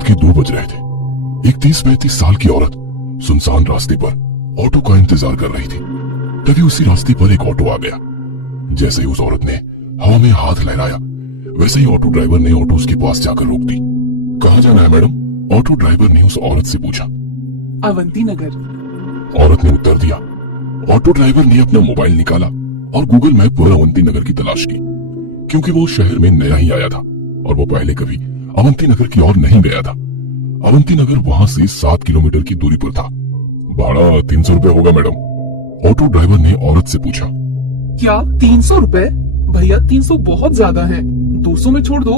रात के 2 बज रहे थे। एक 30-35 साल की औरत सुनसान रास्ते पर ऑटो का इंतजार कर रही थी। तभी उसी रास्ते पर एक ऑटो आ गया। जैसे ही उस औरत ने हवा में हाथ लहराया, वैसे ही ऑटो ड्राइवर ने ऑटो उसके पास जाकर रोक दी। कहाँ जाना है मैडम? ऑटो ड्राइवर ने उस औरत से पूछा। अवंती नगर। औरत ने उत्तर दिया। ऑटो ड्राइवर ने अपना मोबाइल निकाला और गूगल मैप पर अवंती नगर की तलाश की, क्योंकि वो शहर में नया ही आया था और वो पहले कभी अवंती नगर की ओर नहीं गया था। अवंती नगर वहां से 7 किलोमीटर की दूरी पर था। भाड़ा 300 रुपए होगा मैडम, ऑटो ड्राइवर ने औरत से पूछा। क्या 300 रुपए? भैया 300 बहुत ज्यादा है, 200 में छोड़ दो।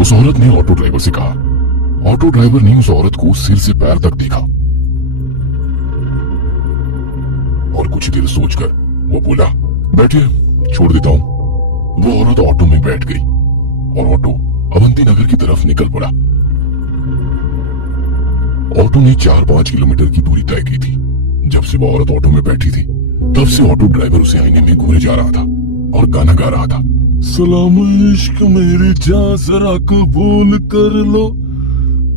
उस औरत ने ऑटो ड्राइवर से कहा। ऑटो ड्राइवर ने उस औरत को सिर से पैर तक देखा और कुछ देर सोचकर वो बोला, बैठिए, छोड़ देता हूँ। वो औरत ऑटो में बैठ गई और ऑटो अवंती नगर की तरफ निकल पड़ा। ऑटो ने 4-5 किलोमीटर की दूरी तय की थी। जब से वो औरत ऑटो में बैठी थी, तब से ऑटो ड्राइवर उसे आईने में घूरे जा रहा था और गाना गा रहा था। सलाम इश्क मेरी जान, जरा कबूल कर लो,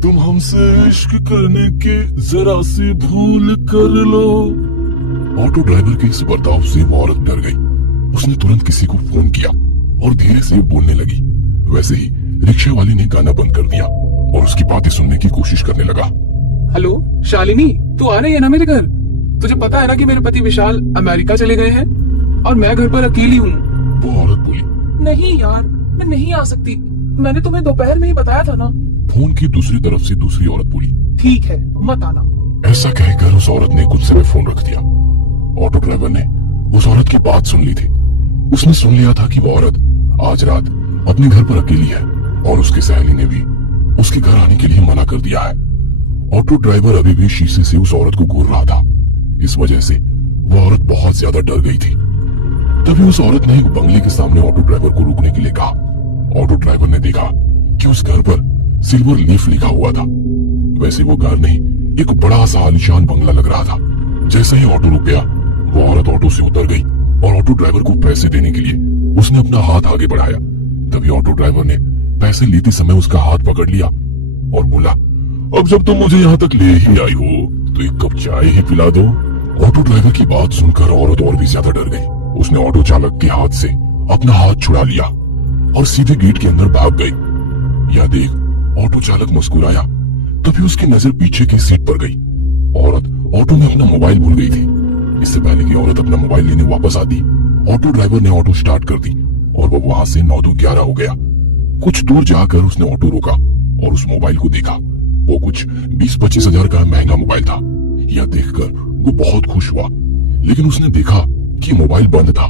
तुम हमसे इश्क करने के जरा सी भूल कर लो। ऑटो ड्राइवर के इस बर्ताव से वो औरत डर गई। उसने तुरंत किसी को फोन किया और धीरे से बोलने लगी। वैसे ही रिक्शा वाले ने गाना बंद कर दिया और उसकी बातें सुनने की कोशिश करने लगा। हेलो शालिनी, तू आ रही है ना मेरे घर? तुझे पता है ना कि मेरे पति विशाल अमेरिका चले गए हैं और मैं घर पर अकेली हूँ। वो औरत बोली। नहीं यार, मैं नहीं आ सकती, मैंने तुम्हें दोपहर में ही बताया था ना। फोन की दूसरी तरफ से दूसरी औरत बोली। ठीक है, मत आना। ऐसा कहकर उस औरत ने कुछ समय फोन रख दिया। ऑटो ड्राइवर ने उस औरत की बात सुन ली थी। उसने सुन लिया था कि वो औरत आज रात अपने घर पर अकेली है और उसकी सहेली ने भी उसके घर आने के लिए मना कर दिया है। ऑटो ड्राइवर अभी भी शीशे से उस औरत को घूर रहा था। इस वजह से वो औरत बहुत ज्यादा डर गई थी। तभी उस औरत ने एक बंगले के सामने ऑटो ड्राइवर को रुकने के लिए कहा। ऑटो ड्राइवर ने देखा कि उस घर पर सिल्वर लीफ लिखा हुआ था। वैसे वो घर नहीं, एक बड़ा सा आलीशान बंगला लग रहा था। जैसे ही ऑटो रुक गया, वो औरत ऑटो से उतर गई और ऑटो ड्राइवर को पैसे देने के लिए उसने अपना हाथ आगे बढ़ाया। तभी ऑटो ड्राइवर ने पैसे लेते समय उसका हाथ पकड़ लिया और बोला, अब जब तुम मुझे यहाँ तक ले ही आई हो तो एक कप चाय ही पिला दो। ऑटो ड्राइवर की बात सुनकर औरत और भी ज्यादा डर गई। उसने ऑटो चालक के हाथ से अपना हाथ छुड़ा लिया और सीधे गेट के अंदर भाग गई। यह देख ऑटो चालक मुस्कुराया। तभी उसकी नजर पीछे की सीट पर गई। औरत ऑटो में अपना मोबाइल भूल गई थी। इससे पहले कि औरत अपना मोबाइल लेने वापस आती, ऑटो ड्राइवर ने ऑटो स्टार्ट कर दी और वो वहां से 9-11 हो गया। कुछ दूर जाकर उसने ऑटो रोका और उस मोबाइल को देखा। वो कुछ 20-25 हजार का महंगा मोबाइल था। यह देखकर वो बहुत खुश हुआ, लेकिन उसने देखा कि मोबाइल बंद था।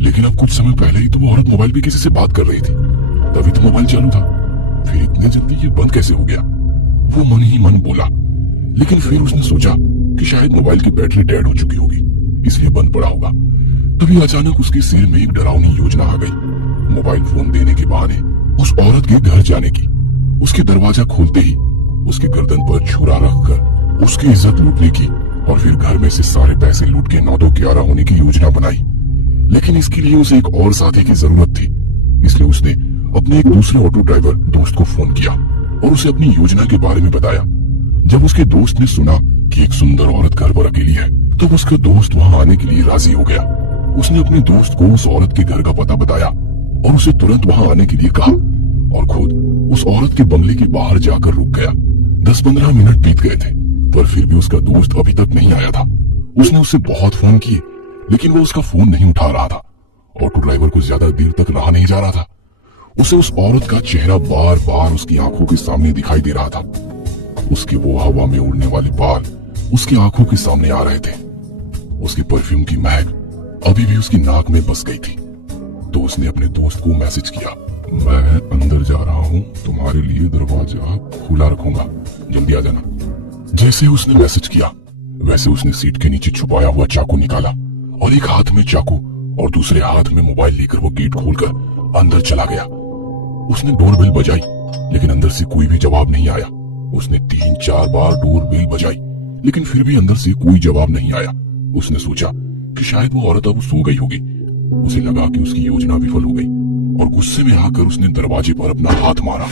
लेकिन अब कुछ समय पहले ही तो वो औरत मोबाइल पे किसी से बात कर रही थी, तभी तो मोबाइल चालू था। फिर इतने जल्दी ये बंद कैसे हो गया? वो मन ही मन बोला। लेकिन फिर उसने सोचा कि शायद मोबाइल की बैटरी डेड हो चुकी होगी, इसलिए बंद पड़ा होगा। तभी अचानक उसके सिर में एक डरावनी योजना आ गई। मोबाइल फोन देने के बहाने उस औरत के घर जाने की। उसके दरवाजा खोलते ही उसके गर्दन पर छुरा रखकर उसकी इज्जत लूटने की और फिर घर में से सारे पैसे लूट के 9-11 होने की योजना बनाई। लेकिन इसके लिए उसे एक और साथी की जरूरत थी, इसलिए उसने अपने एक दूसरे ऑटो ड्राइवर दोस्त को फोन किया और उसे अपनी योजना के बारे में बताया। जब उसके दोस्त ने सुना कि एक सुंदर औरत घर पर अकेली है, तब उसका दोस्त वहां आने के लिए राजी हो गया। उसने अपने दोस्त को उस औरत के घर का पता बताया और उसे तुरंत वहां आने के लिए कहा और खुद उस औरत के बंगले के बाहर जाकर रुक गया। 10-15 मिनट बीत गए थे, पर फिर भी उसका दोस्त अभी तक नहीं आया था। उसने उसे बहुत फोन किए, लेकिन वो उसका फोन नहीं उठा रहा था। ऑटो ड्राइवर को ज्यादा देर तक रहा नहीं जा रहा था। उसे उस औरत का चेहरा बार बार उसकी आंखों के सामने दिखाई दे रहा था। उसके वो हवा में उड़ने वाले बाल उसकी आंखों के सामने आ रहे थे। उसके परफ्यूम की महक अभी भी उसकी नाक में बस गई थी। तो उसने अपने दोस्त को मैसेज किया, मैं अंदर जा रहा हूँ, तुम्हारे लिए दरवाजा खुला रखूंगा, जल्दी आ जाना। जैसे उसने मैसेज किया, वैसे उसने सीट के नीचे छुपाया हुआ चाकू निकाला और एक हाथ में चाकू और दूसरे हाथ में मोबाइल लेकर वो गेट खोलकर अंदर चला गया। उसने डोरबेल बजाई, लेकिन अंदर से कोई भी जवाब नहीं आया। उसने 3-4 बार डोरबेल बजाई, लेकिन फिर भी अंदर से कोई जवाब नहीं आया। उसने सोचा कि शायद वो औरत अब सो गई होगी। उसे लगा कि उसकी योजना विफल हो गई और गुस्से में आकर उसने दरवाजे पर अपना हाथ मारा।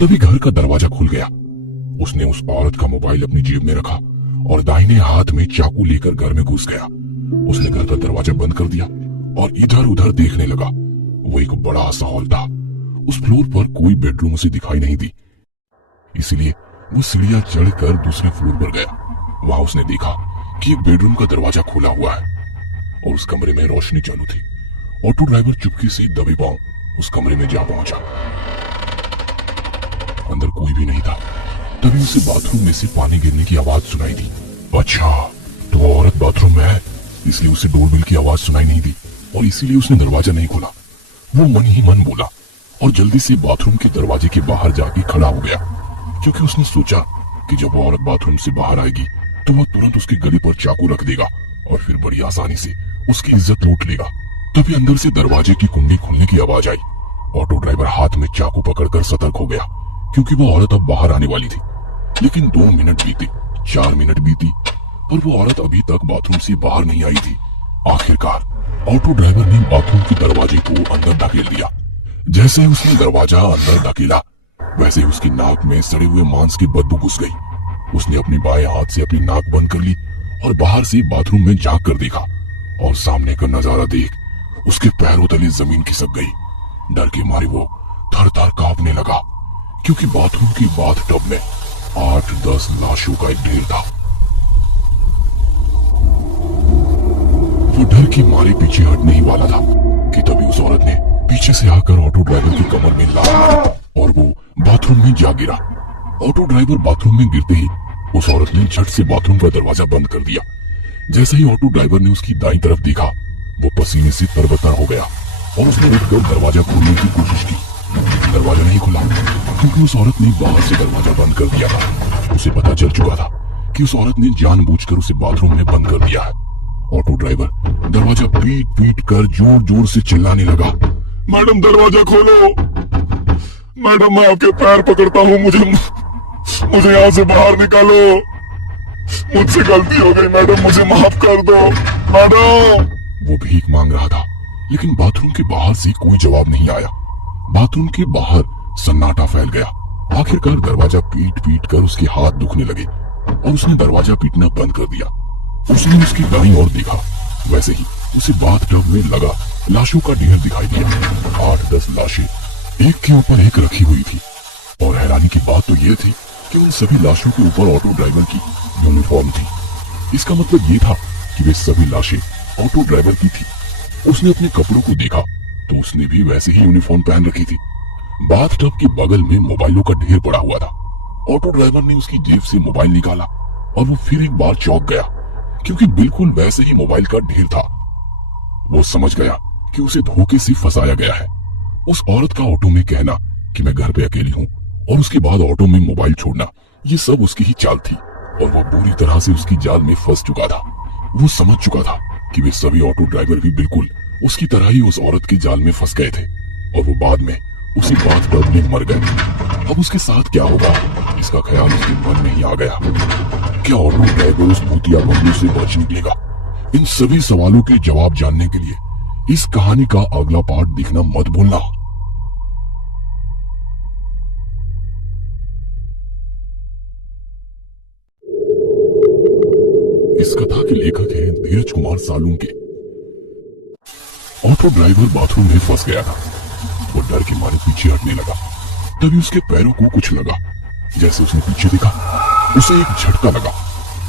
तभी घर का दरवाजा खुल गया उसने उस औरत का मोबाइल अपनी जेब में रखा और दाहिने हाथ में चाकू लेकर घर में घुस गया। उसने घर का दरवाजा बंद कर दिया और इधर उधर देखने लगा। वो एक बड़ा सा हॉल था। उस फ्लोर पर कोई बेडरूम उसे दिखाई नहीं दी, इसलिए वो सीढ़ियां चढ़कर दूसरे फ्लोर पर गया। वहां उसने देखा कि एक बेडरूम का दरवाजा खुला हुआ है और उस कमरे में रोशनी चालू थी। ऑटो ड्राइवर चुपके से दबे पांव उस कमरे में जा पहुंचा। अंदर कोई भी नहीं था। तभी उसे बाथरूम में से पानी गिरने की आवाज सुनाई दी। अच्छा, तो वो औरत बाथरूम में है, इसलिए उसे डोरबेल की आवाज सुनाई नहीं दी और इसीलिए उसने दरवाजा नहीं खोला। वो मन ही मन बोला और जल्दी से बाथरूम के दरवाजे के बाहर जाके खड़ा हो गया, क्योंकि उसने सोचा कि जब वो औरत बाथरूम से बाहर आएगी तो वह तुरंत उसके गले पर चाकू रख देगा और फिर बड़ी आसानी से उसकी इज्जत लूट लेगा। तभी अंदर से दरवाजे की कुंडी खुलने की आवाज आई। ऑटो ड्राइवर हाथ में चाकू पकड़कर सतर्क हो गया, क्योंकि वो औरत अब बाहर आने वाली थी। लेकिन 2 मिनट बीते, 4 मिनट बीती, पर वो औरत अभी तक बाथरूम से बाहर नहीं आई थी। आखिरकार ऑटो ड्राइवर ने बाथरूम के दरवाजे को अंदर धकेल दिया। जैसे ही उसने दरवाजा अंदर धकेला, वैसे ही उसकी नाक में सड़े हुए मांस की बदबू घुस गई। उसने अपने बाएं हाथ से अपनी नाक बंद कर ली और बाहर से बाथरूम में झांक कर देखा और सामने का नजारा देख उसके पैरों तले जमीन खिसक गई। डर के मारे वो थर थर कांपने लगा, क्योंकि बाथरूम की बाथ टब में 8-10 लाशों का एक ढेर था। वो डर के मारे पीछे हटने ही वाला था कि तभी उस औरत ने पीछे से आकर ऑटो ड्राइवर की कमर में लात मारी और वो बाथरूम में जा गिरा। ऑटो ड्राइवर बाथरूम में गिरते ही उस औरत ने झट से बाथरूम का दरवाजा बंद कर दिया। जैसे ही ऑटो ड्राइवर ने उसकी दाईं तरफ देखा, वो पसीने से तरबतर हो गया और उसने उठकर दरवाजा खोलने की कोशिश की। दरवाजा नहीं खुला, क्योंकि उस औरत ने बाहर से दरवाजा बंद कर दिया था। उसे पता चल चुका था कि उस औरत ने जानबूझकर उसे बाथरूम में बंद कर दिया है। ऑटो ड्राइवर दरवाजा पीट पीट कर जोर जोर से चिल्लाने लगा, मैडम दरवाजा खोलो, मैडम मैं आपके पैर पकड़ता हूँ, मुझे यहाँ से बाहर निकालो, मुझसे गलती हो गई मैडम, मुझे माफ कर दो मैडम। वो भीख मांग रहा था, लेकिन बाथरूम के बाहर से कोई जवाब नहीं आया। बाथरूम के बाहर सन्नाटा फैल गया। आखिरकार दरवाजा पीट पीट कर उसके हाथ दुखने लगे और उसने दरवाजा पीटना बंद कर दिया। उसने उसकी दाईं ओर देखा, वैसे ही उसे बाथ टब में लगा लाशों का ढेर दिखाई दिया। 8-10 लाशें एक के ऊपर एक रखी हुई थी और हैरानी की बात तो यह थी कि उन सभी लाशों के ऊपर ऑटो ड्राइवर की यूनिफॉर्म थी। इसका मतलब ये था कि वे सभी लाशें ऑटो ड्राइवर की थी। उसने अपने कपड़ों को देखा तो उसने भी वैसे ही यूनिफॉर्म पहन रखी थी। बाथ टब के बगल में मोबाइलों का ढेर पड़ा हुआ था। ऑटो ड्राइवर ने उसकी जेब से मोबाइल निकाला और वो फिर एक बार चौंक गया, क्योंकि बिल्कुल वैसे ही मोबाइल का ढेर था। वो समझ गया कि उसे धोखे से फंसाया गया है। उस औरत का ऑटो में कहना कि मैं घर पे अकेली हूँ और उसके बाद ऑटो में मोबाइल छोड़ना, ये सब उसकी ही चाल थी और वो बुरी तरह से उसकी जाल में फंस चुका था। वो समझ चुका था कि वे सभी ऑटो ड्राइवर भी बिल्कुल उसकी तरह ही उस औरत के जाल में फंस गए थे और वो बाद में उसी बात टब में मर गए। अब उसके साथ क्या होगा, इसका ख्याल उसके मन में ही आ गया। क्या ऑटो ड्राइवर उस भूतिया बंगले से बच निकलेगा? इन सभी सवालों के जवाब जानने के लिए इस कहानी का अगला पार्ट देखना मत भूलना। इस कथा के लेखक हैं Dheeraj Kumar Salunke. Auto driver bathroom में फंस गया था। वो डर के मारे पीछे हटने लगा। तभी उसके पैरों को कुछ लगा। जैसे उसने पीछे देखा, उसे एक झटका लगा।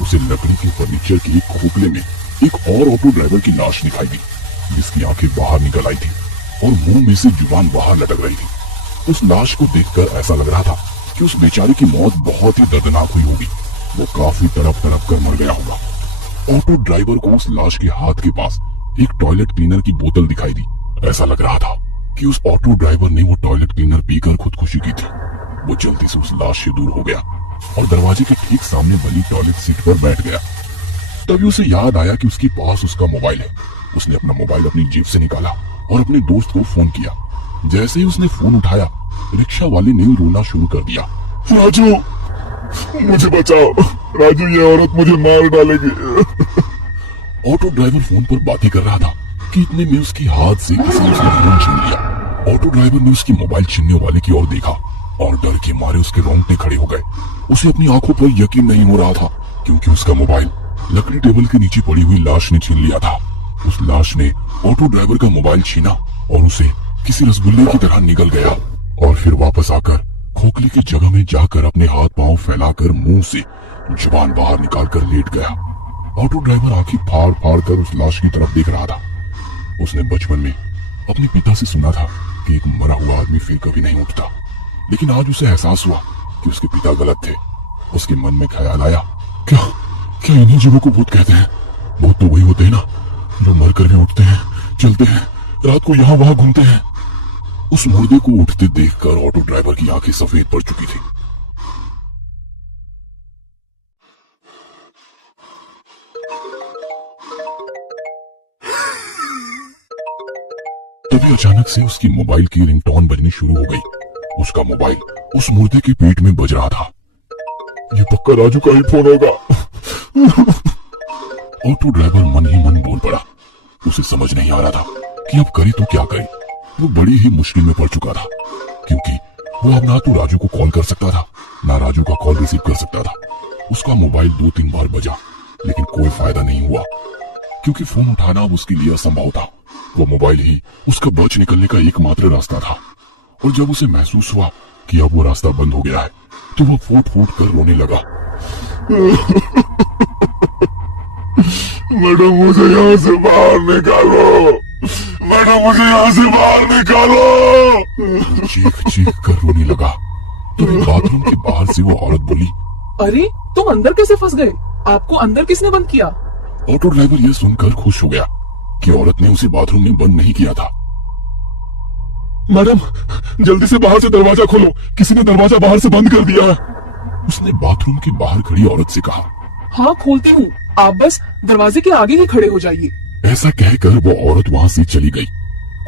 उसे लकड़ी के फर्नीचर के एक खोखले में एक और ऑटो ड्राइवर की लाश दिखाई दी, जिसकी आंखें बाहर निकल आई थी और मुंह में से जुबान बाहर लटक रही थी। उस लाश को देखकर ऐसा लग रहा था कि उस बेचारे की मौत बहुत ही दर्दनाक हुई होगी। वो काफी तड़प तड़प कर मर गया होगा। ऑटो ड्राइवर को उस लाश के हाथ के पास एक टॉयलेट क्लीनर की बोतल दिखाई दी। ऐसा लग रहा था कि उस ऑटो ड्राइवर ने वो टॉयलेट क्लीनर पीकर खुदकुशी की थी। वो जल्दी से उस लाश से दूर हो गया और दरवाजे के ठीक सामने बनी टॉयलेट सीट पर बैठ गया। तभी उसे याद आया कि उसके पास उसका मोबाइल है। उसने अपना मोबाइल अपनी जेब से निकाला और अपने दोस्त को फोन किया। जैसे ही उसने फोन उठाया, रिक्शा वाले ने रोना शुरू कर दिया। राजू, मुझे बचाओ, राजू ये औरत मुझे मार डालेगी। ऑटो ड्राइवर फोन पर बातें कर रहा था कि इतने में उसके हाथ से किसी ने उसका फोन छीन लिया। ऑटो ड्राइवर ने उसकी मोबाइल छीनने वाले की ओर देखा और डर के मारे उसके रोंगटे खड़े हो गए। उसे अपनी आंखों पर यकीन नहीं हो रहा था, क्योंकि उसका मोबाइल लकड़ी टेबल के नीचे पड़ी हुई लाश ने छीन लिया था। उस लाश ने ऑटो ड्राइवर का मोबाइल छीना और उसे किसी रसगुल्ले की तरह निगल गया, और फिर वापस आकर खोखली की जगह में जाकर अपने हाथ पांव फैलाकर मुंह से जुबान बाहर निकालकर लेट गया। ऑटो ड्राइवर आंखें फाड़ फाड़ कर उस लाश की तरफ देख रहा था। उसने बचपन में अपने पिता से सुना था कि एक मरा हुआ आदमी फिर कभी नहीं उठता, लेकिन आज उसे एहसास हुआ कि उसके पिता गलत थे। उसके मन में ख्याल आया, क्या क्या इन्हीं जीवों को भूत कहते हैं? भूत तो वही होते हैं ना जो मर कर भी उठते हैं, चलते हैं, रात को यहाँ वहां घूमते हैं। उस मुर्दे को उठते देखकर ऑटो ड्राइवर की आंखें सफेद पड़ चुकी थी। तभी अचानक से उसकी मोबाइल की रिंगटोन बजनी शुरू हो गई। उसका मोबाइल उस मुर्दे के पेट में बज रहा था। ये पक्का राजू का ही फोन होगा। ऑटो ड्राइवर मन ही मन बोल पड़ा। उसे समझ नहीं आ रहा था कि अब करे तो क्या करे। वो बड़ी ही मुश्किल में पड़ चुका था, क्योंकि वो अब ना तो राजू को कॉल कर सकता था, ना राजू का कॉल रिसीव कर सकता था। उसका मोबाइल 2-3 बार बजा, लेकिन कोई फायदा नहीं हुआ, क्योंकि फोन उठाना अब उसके लिए असंभव था। वो मोबाइल ही उसका बच निकलने का एकमात्र रास्ता था। और जब उसे महसूस हुआ कि अब वो रास्ता बंद हो गया है, तो वो फूट फूट कर रोने लगा। मैडम मुझे यहाँ से बाहर निकालो, मैडम मुझे यहाँ से बाहर निकालो। चीख चीख कर रोने लगा। तो बाथरूम के बाहर से वो औरत बोली, अरे तुम अंदर कैसे फंस गए? आपको अंदर किसने बंद किया? ऑटो ड्राइवर यह सुनकर खुश हो गया कि औरत ने उसे बाथरूम में बंद नहीं किया था। मैडम जल्दी से बाहर से दरवाजा खोलो, किसी ने दरवाजा बाहर से बंद कर दिया है। उसने बाथरूम के बाहर खड़ी औरत से कहा। हाँ खोलती हूँ, आप बस दरवाजे के आगे ही खड़े हो जाइए। ऐसा कहकर वो औरत वहाँ से चली गई।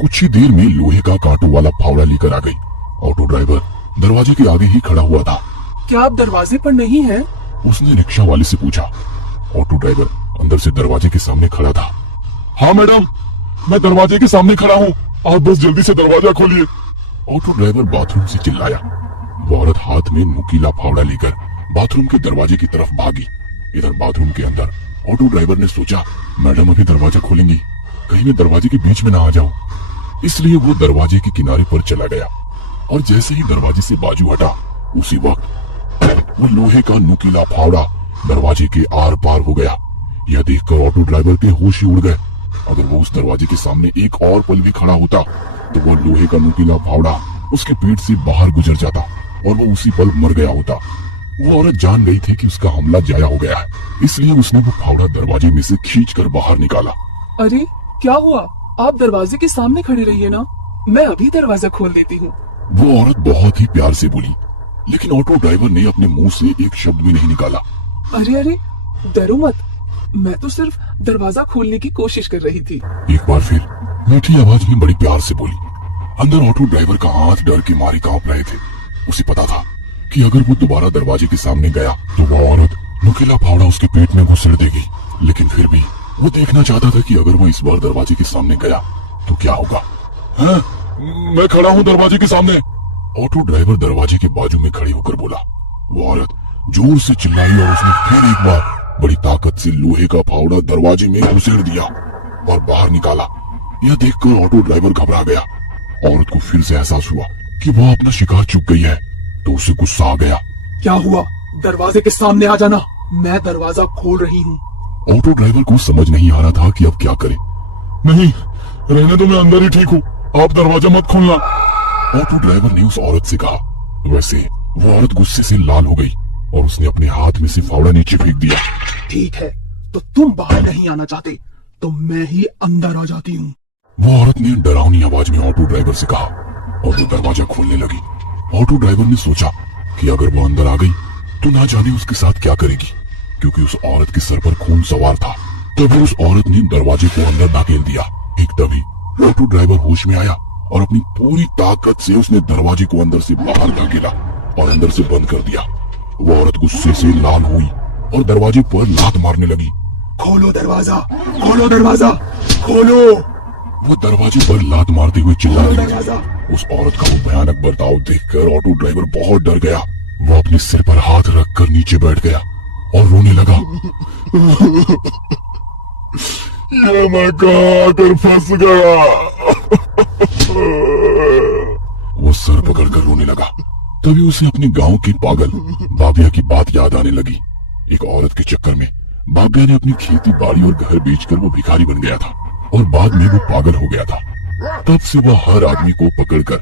कुछ ही देर में लोहे का कांटों वाला फावड़ा लेकर आ गई। ऑटो ड्राइवर दरवाजे के आगे ही खड़ा हुआ था। क्या आप दरवाजे पर नहीं हैं? उसने रिक्शा वाले से पूछा। ऑटो ड्राइवर अंदर से दरवाजे के सामने खड़ा था। हाँ मैडम, मैं दरवाजे के सामने खड़ा हूँ, आप बस जल्दी से दरवाजा खोलिए। ऑटो ड्राइवर बाथरूम से चिल्लाया। वो औरत हाथ में नुकीला फावड़ा लेकर बाथरूम के दरवाजे की तरफ भागी। इधर बाथरूम के अंदर ऑटो ड्राइवर ने सोचा, मैडम अभी दरवाजा खोलेंगी, कहीं मैं दरवाजे के बीच में ना आ जाऊं। इसलिए वो दरवाजे के किनारे पर चला गया, और जैसे ही दरवाजे से बाजू हटा, उसी वक्त वो लोहे का नुकीला फावड़ा दरवाजे के आर पार हो गया। यह देखकर ऑटो ड्राइवर के होश ही उड़ गए। अगर वो उस दरवाजे के सामने एक और पल भी खड़ा होता, तो वो लोहे का नुकीला फावड़ा उसके पेट से बाहर गुजर जाता और वो उसी पल मर गया होता। वो औरत जान गई थी कि उसका हमला जाया हो गया है, इसलिए उसने वो फावड़ा दरवाजे में से खींचकर बाहर निकाला। अरे क्या हुआ? आप दरवाजे के सामने खड़े रहिए ना, मैं अभी दरवाजा खोल देती हूँ। वो औरत बहुत ही प्यार से बोली, लेकिन ऑटो ड्राइवर ने अपने मुंह से एक शब्द भी नहीं निकाला। अरे अरे डरो मत, मैं तो सिर्फ दरवाजा खोलने की कोशिश कर रही थी। एक बार फिर मीठी आवाज में बड़ी प्यार से बोली। अंदर ऑटो ड्राइवर का हाथ डर के मारे कांप रहे थे। उसे पता था कि अगर वो दोबारा दरवाजे के सामने गया तो वो औरत नुकीला फावड़ा उसके पेट में घुसेड़ देगी, लेकिन फिर भी वो देखना चाहता था कि अगर वो इस बार दरवाजे के सामने गया तो क्या होगा। हैं? मैं खड़ा हूँ दरवाजे के सामने, ऑटो ड्राइवर दरवाजे के बाजू में खड़ी होकर बोला। वो औरत जोर से चिल्लाई और उसने फिर एक बार बड़ी ताकत से लोहे का फावड़ा दरवाजे में घुसेड़ दिया और बाहर निकाला। यह देखकर ऑटो ड्राइवर घबरा गया। औरत को फिर से एहसास हुआ कि वह अपना शिकार चुक गई है, तो उसे गुस्सा आ गया। क्या हुआ? दरवाजे के सामने आ जाना, मैं दरवाजा खोल रही हूँ। ऑटो ड्राइवर को समझ नहीं आ रहा था कि अब क्या करे। नहीं, रहने दो, मैं अंदर ही ठीक हूँ, आप दरवाजा मत खोलना, ऑटो ड्राइवर ने उस औरत से कहा। वैसे वो औरत गुस्से से लाल हो गई और उसने अपने हाथ में से फावड़ा नीचे फेंक दिया। ठीक है, तो तुम बाहर नहीं आना चाहते तो मैं ही अंदर आ जाती हूँ। वो औरत ने डरावनी आवाज में ऑटो ड्राइवर से कहा और वो दरवाजा खोलने लगी। ऑटो ड्राइवर ने सोचा कि अगर वो अंदर आ गई तो ना जाने उसके साथ क्या करेगी, क्योंकि उस औरत के सर पर खून सवार था। तभी उस औरत ने दरवाजे को अंदर धकेल दिया। एक तभी ऑटो ड्राइवर होश में आया और अपनी पूरी ताकत से उसने दरवाजे को अंदर से बाहर धकेला और अंदर से बंद कर दिया। वो औरत गुस्से से लाल हुई और दरवाजे पर लात मारने लगी। खोलो दरवाजा, खोलो दरवाजा, खोलो। वो दरवाजे पर लात मारते हुए चिल्ला रही थी उस औरत का वो भयानक बर्ताव देखकर ऑटो ड्राइवर बहुत डर गया। वो अपने सिर पर हाथ रखकर नीचे बैठ गया और रोने लगा। ये मैं कहाँ आकर फंस गया। वो सर पकड़कर रोने लगा। तभी उसे अपने गांव के पागल बाबिया की बात याद आने लगी। एक औरत के चक्कर में बाबिया ने अपनी खेती बाड़ी और घर बेचकर वो भिखारी बन गया था और बाद में वो पागल हो गया था। तब से वह हर आदमी को पकड़कर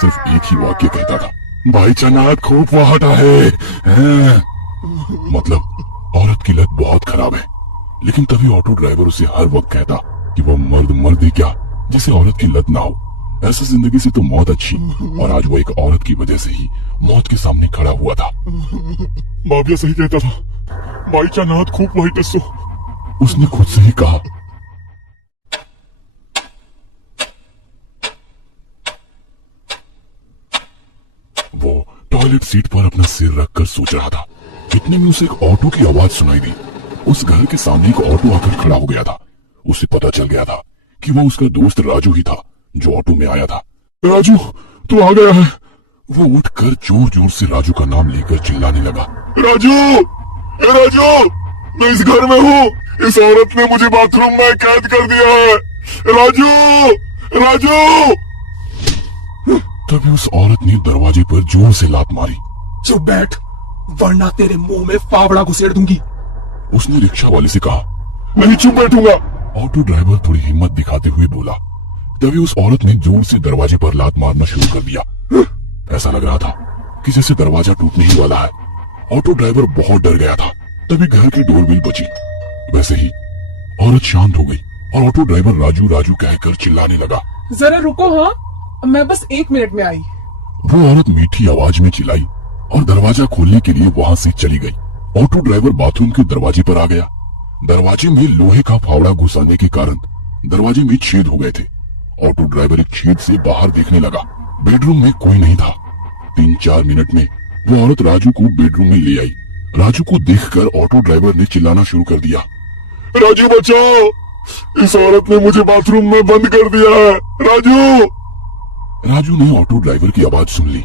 सिर्फ एक ही वाक्य कहता था, भाई चनात खूब वाहटा है। मतलब औरत की लत बहुत खराब है। लेकिन तभी ऑटो ड्राइवर उसे हर वक्त कहता कि वह मर्द ही क्या जिसे औरत की लत ना हो। ऐसी जिंदगी से तो मौत अच्छी। और आज वो एक औरत की वजह से ही मौत के सामने खड़ा हुआ था। बाबिया सही कहता था, भाई चनात खूब वाहिट है। उसने खुद से ही कहा। वो टॉयलेट सीट पर अपना सिर रखकर सोच रहा था। इतने में उसे एक ऑटो की आवाज सुनाई दी। उस घर के सामने एक ऑटो आकर खड़ा हो गया था। उसे पता चल गया था कि वो उसका दोस्त राजू ही था जो ऑटो में आया था। राजू तू आ गया है। वो उठकर जोर जोर से राजू का नाम लेकर चिल्लाने लगा, राजू राजू मैं इस घर में हूँ। इस औरत ने मुझे बाथरूम में कैद कर दिया है। राजू राजू। तभी उस औरत ने दरवाजे पर जोर से लात मारी। चुप बैठ वरना तेरे मुंह में फावड़ा घुसेड़ दूंगी। उसने रिक्शा वाले से कहा, नहीं चुप बैठूंगा। ऑटो ड्राइवर थोड़ी हिम्मत दिखाते हुए बोला। तभी उस औरत ने जोर से दरवाजे पर लात मारना शुरू कर दिया। ऐसा लग रहा था कि जैसे दरवाजा टूटने ही वाला है। ऑटो ड्राइवर बहुत डर गया था। तभी घर की डोरबेल बजी। वैसे ही औरत शांत हो गई और ऑटो ड्राइवर राजू राजू कहकर चिल्लाने लगा, जरा रुको, हाँ मैं बस 1 मिनट में आई। वो औरत मीठी आवाज में चिल्लाई और दरवाजा खोलने के लिए वहां से चली गई। ऑटो ड्राइवर बाथरूम के दरवाजे पर आ गया। दरवाजे में लोहे का फावड़ा घुसाने के कारण दरवाजे में छेद हो गए थे। ऑटो ड्राइवर एक छेद से बाहर देखने लगा। बेडरूम में कोई नहीं था। 3-4 मिनट में वो औरत राजू को बेडरूम में ले आई। राजू को देखकर ऑटो ड्राइवर ने चिल्लाना शुरू कर दिया, राजू बचाओ, इस औरत ने मुझे बाथरूम में बंद कर दिया है। राजू। राजू ने ऑटो ड्राइवर की आवाज सुन ली।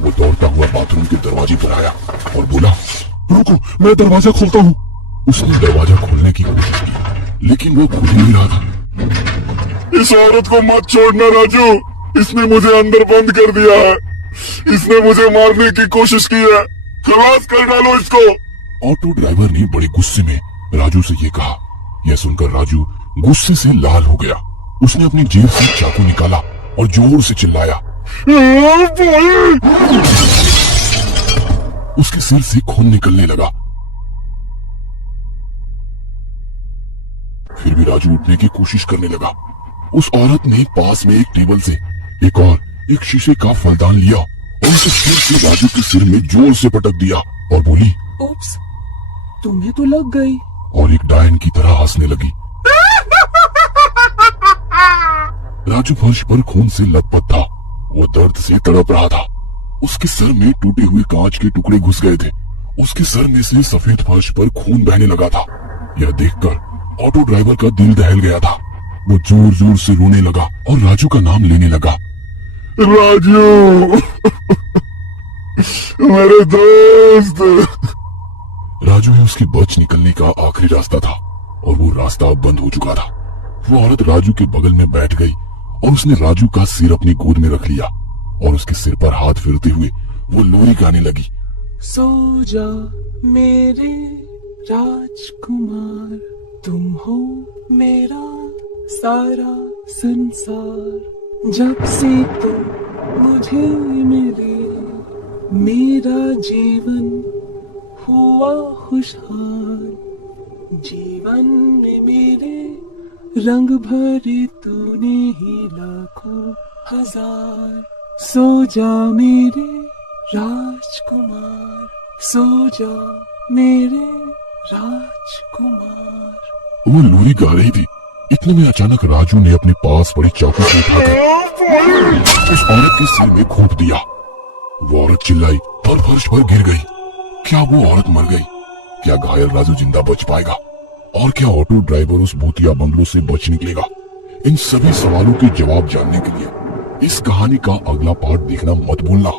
वो दौड़ता हुआ बाथरूम के दरवाजे पर आया और बोला, रुको मैं दरवाजा खोलता हूँ। उसने दरवाजा खोलने की कोशिश की लेकिन वो खुल ही नहीं रहा था। इस औरत को मत छोड़ना राजू, इसने मुझे अंदर बंद कर दिया है। इसने मुझे मारने की कोशिश की है, खलास कर डालो इसको। ऑटो ड्राइवर ने बड़े गुस्से में राजू से ये कहा। यह सुनकर राजू गुस्से से लाल हो गया। उसने अपनी जेब से चाकू निकाला और जोर से चिल्लाया। उसके सिर से खून निकलने लगा। फिर भी राजू उठने की कोशिश करने लगा। उस औरत ने पास में एक टेबल से एक शीशे का फलदान लिया और उसे फिर से राजू के सिर में जोर से पटक दिया और बोली, उप्स, तुम्हें तो लग गई। और एक डायन की तरह हंसने लगी। राजू फर्श पर खून से लथपथ था। वो दर्द से तड़प रहा था। उसके सर में टूटे हुए कांच के टुकड़े घुस गए थे। उसके सर में से सफेद फर्श पर खून बहने लगा था। यह देखकर ऑटो ड्राइवर का दिल दहल गया था। वो जोर जोर से रोने लगा और राजू का नाम लेने लगा। राजू मेरे दोस्त। राजू ही उसके बच निकलने का आखिरी रास्ता था और वो रास्ता अब बंद हो चुका था। वो औरत राजू के बगल में बैठ गई और उसने राजू का सिर अपनी गोद में रख लिया और उसके सिर पर हाथ फेरते हुए वो लोरी गाने लगी। सो जा मेरे राजकुमार, तुम हो मेरा सारा संसार। जब से तुम मुझे मिले मेरा जीवन हुआ खुशहाल। जीवन में मेरे रंग भरे तूने ही लाखों हजार। सो जा मेरे राजकुमार, सो जा मेरे राजकुमार। वो लोरी गा रही थी। इतने में अचानक राजू ने अपने पास पड़े चाकू से उठाकर उस औरत के सिर में घोंप दिया। वो औरत चिल्लाई और फर्श पर गिर गई। क्या वो औरत मर गई? क्या घायल राजू जिंदा बच पाएगा? और क्या ऑटो ड्राइवर उस भूतिया बंगलों से बच निकलेगा? इन सभी सवालों के जवाब जानने के लिए इस कहानी का अगला पार्ट देखना मत भूलना।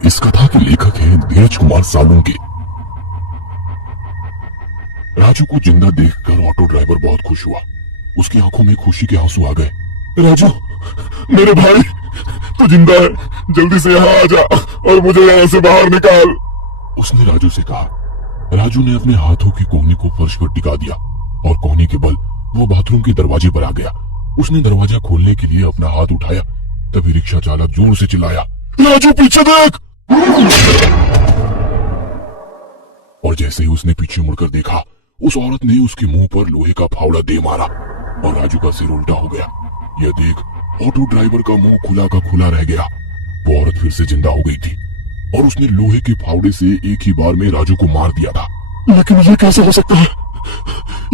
इस कथा के लेखक हैं धीरज कुमार सालुंके। राजू को जिंदा देखकर ऑटो ड्राइवर बहुत खुश हुआ। उसकी आंखों में खुशी के आंसू आ गए। राजू, मेरे भाई, तू जिंदा है, जल्दी से यहाँ आ जा और मुझे यहाँ से बाहर निकाल, उसने राजू से कहा। राजू ने अपने हाथों की कोहनी को फर्श पर टिका दिया और कोहनी के बल वो बाथरूम के दरवाजे पर आ गया। उसने दरवाजा खोलने के लिए अपना हाथ उठाया, तभी रिक्शा चालक जोर से चिल्लाया, राजू पीछे देख। और जैसे ही उसने पीछे मुड़कर देखा, उस औरत ने उसके मुंह पर लोहे का फावड़ा दे मारा और राजू का सिर उल्टा हो गया। यह देख ऑटो ड्राइवर का मुंह खुला का खुला रह गया। वो औरत फिर से जिंदा हो गई थी और उसने लोहे के फावड़े से एक ही बार में राजू को मार दिया था। लेकिन ये कैसे हो सकता है?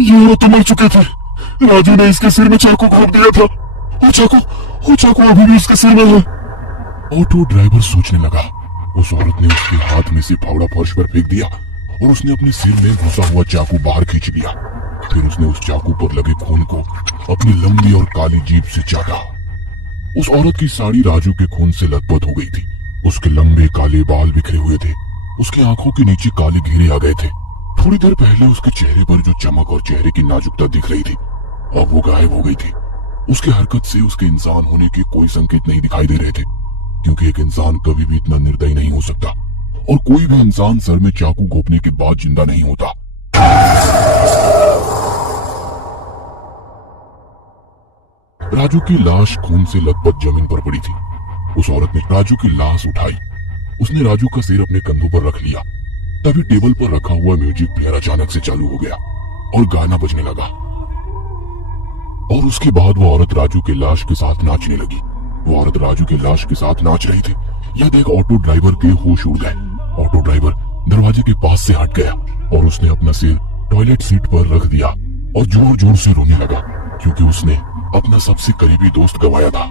ये औरत तो मर चुके थे। राजू ने इसके सिर में चाकू घोंप दिया था और चाकू अभी भी उसके सिर में है। ऑटो ड्राइवर सोचने लगा। उस औरत ने उसके हाथ में से फावड़ा फर्श पर फेंक दिया और उसने अपने सिर में घुसा हुआ चाकू बाहर खींच लिया। फिर उसने उस चाकू पर लगे खून को अपनी लंबी और काली जीभ से चाटा। उस औरत की साड़ी राजू के खून से लथपथ हो गई थी। उसके लंबे काले बाल बिखरे हुए थे। उसकी आंखों के नीचे काले घेरे आ गए थे। थोड़ी देर पहले उसके चेहरे पर जो चमक और चेहरे की नाजुकता दिख रही थी, अब वो गायब हो गई थी। उसकी हरकत से उसके इंसान होने के कोई संकेत नहीं दिखाई दे रहे थे, क्योंकि एक इंसान कभी भी इतना निर्दयी नहीं हो सकता और कोई भी इंसान सर में चाकू घोंपने के बाद जिंदा नहीं होता। राजू की लाश खून से लथपथ जमीन पर पड़ी थी। उस औरत ने राजू की लाश उठाई। उसने राजू का सिर अपने कंधों पर रख लिया। तभी टेबल पर रखा हुआ म्यूजिक प्लेयर अचानक से चालू हो गया और गाना बजने लगा। और उसके बाद वो औरत राजू के लाश के साथ नाचने लगी। वो औरत राजू के लाश के साथ नाच रही थी। यह देख ऑटो ड्राइवर के होश उड़ गए। ऑटो ड्राइवर दरवाजे के पास से हट गया और उसने अपना सिर टॉयलेट सीट पर रख दिया और जोर जोर से रोने लगा, क्योंकि उसने अपना सबसे करीबी दोस्त गंवाया था।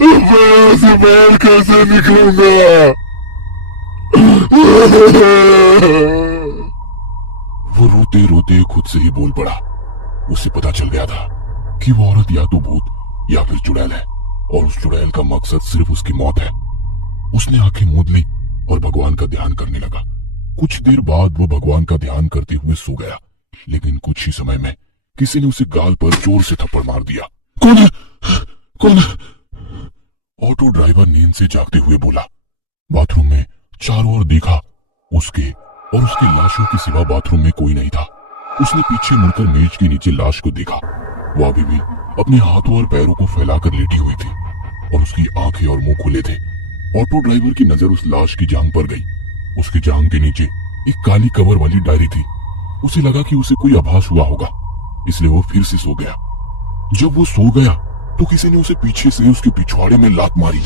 मैं से बाहर कैसे निकलूंगा? वो रोते रोते खुद से ही बोल पड़ा। उसे पता चल गया था कि वो औरत या तो भूत या फिर चुड़ैल है और उस चुड़ैल का मकसद सिर्फ उसकी मौत है। उसने आंखें मूंद ली और भगवान का ध्यान करने लगा। कुछ देर बाद वो भगवान का ध्यान करते हुए सो गया, लेकिन कुछ ही समय में किसी ने उसे गाल पर जोर से थप्पड़ मार दिया। कौन है? कौन है? ऑटो ड्राइवर नींद से जागते हुए बोला। बाथरूम में चारों ओर देखा। उसके और उसके लाशों के सिवा बाथरूम में कोई नहीं था। उसने पीछे मुड़कर मेज के नीचे लाश को देखा। वो अभी भी अपने हाथों और पैरों को फैलाकर लेटी हुई थी और उसकी आंखें और मुंह खुले थे। ऑटो ड्राइवर की नजर उस लाश की जांघ पर गई। उसकी जांघ के नीचे एक काली कवर वाली डायरी थी। उसे लगा कि उसे कोई आभास हुआ होगा, इसलिए वो फिर से सो गया। जब वो सो गया तो किसी ने उसे पीछे से उसके पिछवाड़े में लात मारी।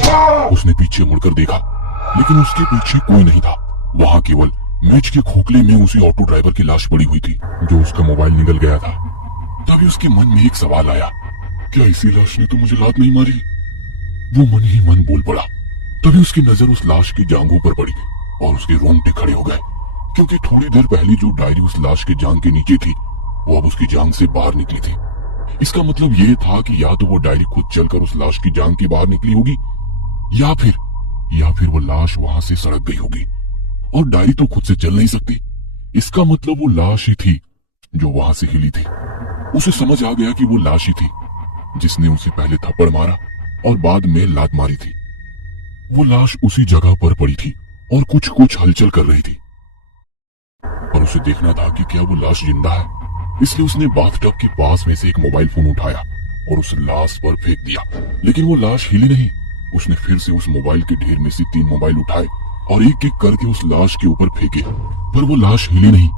उसने पीछे मुड़कर देखा, लेकिन उसके पीछे कोई नहीं था। वहां केवल मेज के खोखले में उसी ऑटो ड्राइवर की लाश पड़ी हुई थी, जो उसका मोबाइल निकल गया था। तभी उसके मन में एक सवाल आया, क्या इसी लाश ने तो मुझे लात नहीं मारी? वो मन ही मन बोल पड़ा। तभी उसकी नजर उस लाश की जांघों पर पड़ी और उसके रोंगटे खड़े हो गए, क्योंकि थोड़ी देर पहले जो डायरी उस लाश के जांघ के नीचे थी, वो अब उसकी जांघ से बाहर निकली थी। इसका मतलब ये था कि या तो वो डायरी खुद चलकर उस लाश की जांघ के बाहर निकली होगी, या फिर वो लाश वहां से सड़क गई होगी। और डायरी तो खुद से चल नहीं सकती। इसका मतलब वो लाश ही थी जो वहां से हिली थी। उसे समझ आ गया कि वो लाश ही थी जिसने उसे पहले थप्पड़ मारा और बाद में लात मारी थी। वो लाश उसी जगह पर पड़ी थी और कुछ कुछ हलचल कर रही थी, और उसे देखना था कि क्या वो लाश जिंदा है। इसलिए उसने बाथटब के पास में से एक मोबाइल फोन उठाया और उस लाश पर फेंक दिया, लेकिन वो लाश हिली नहीं। उसने फिर से उस मोबाइल के ढेर में से 3 मोबाइल उठाए और एक एक करके उस लाश के ऊपर फेंके, पर वो लाश हिली नहीं।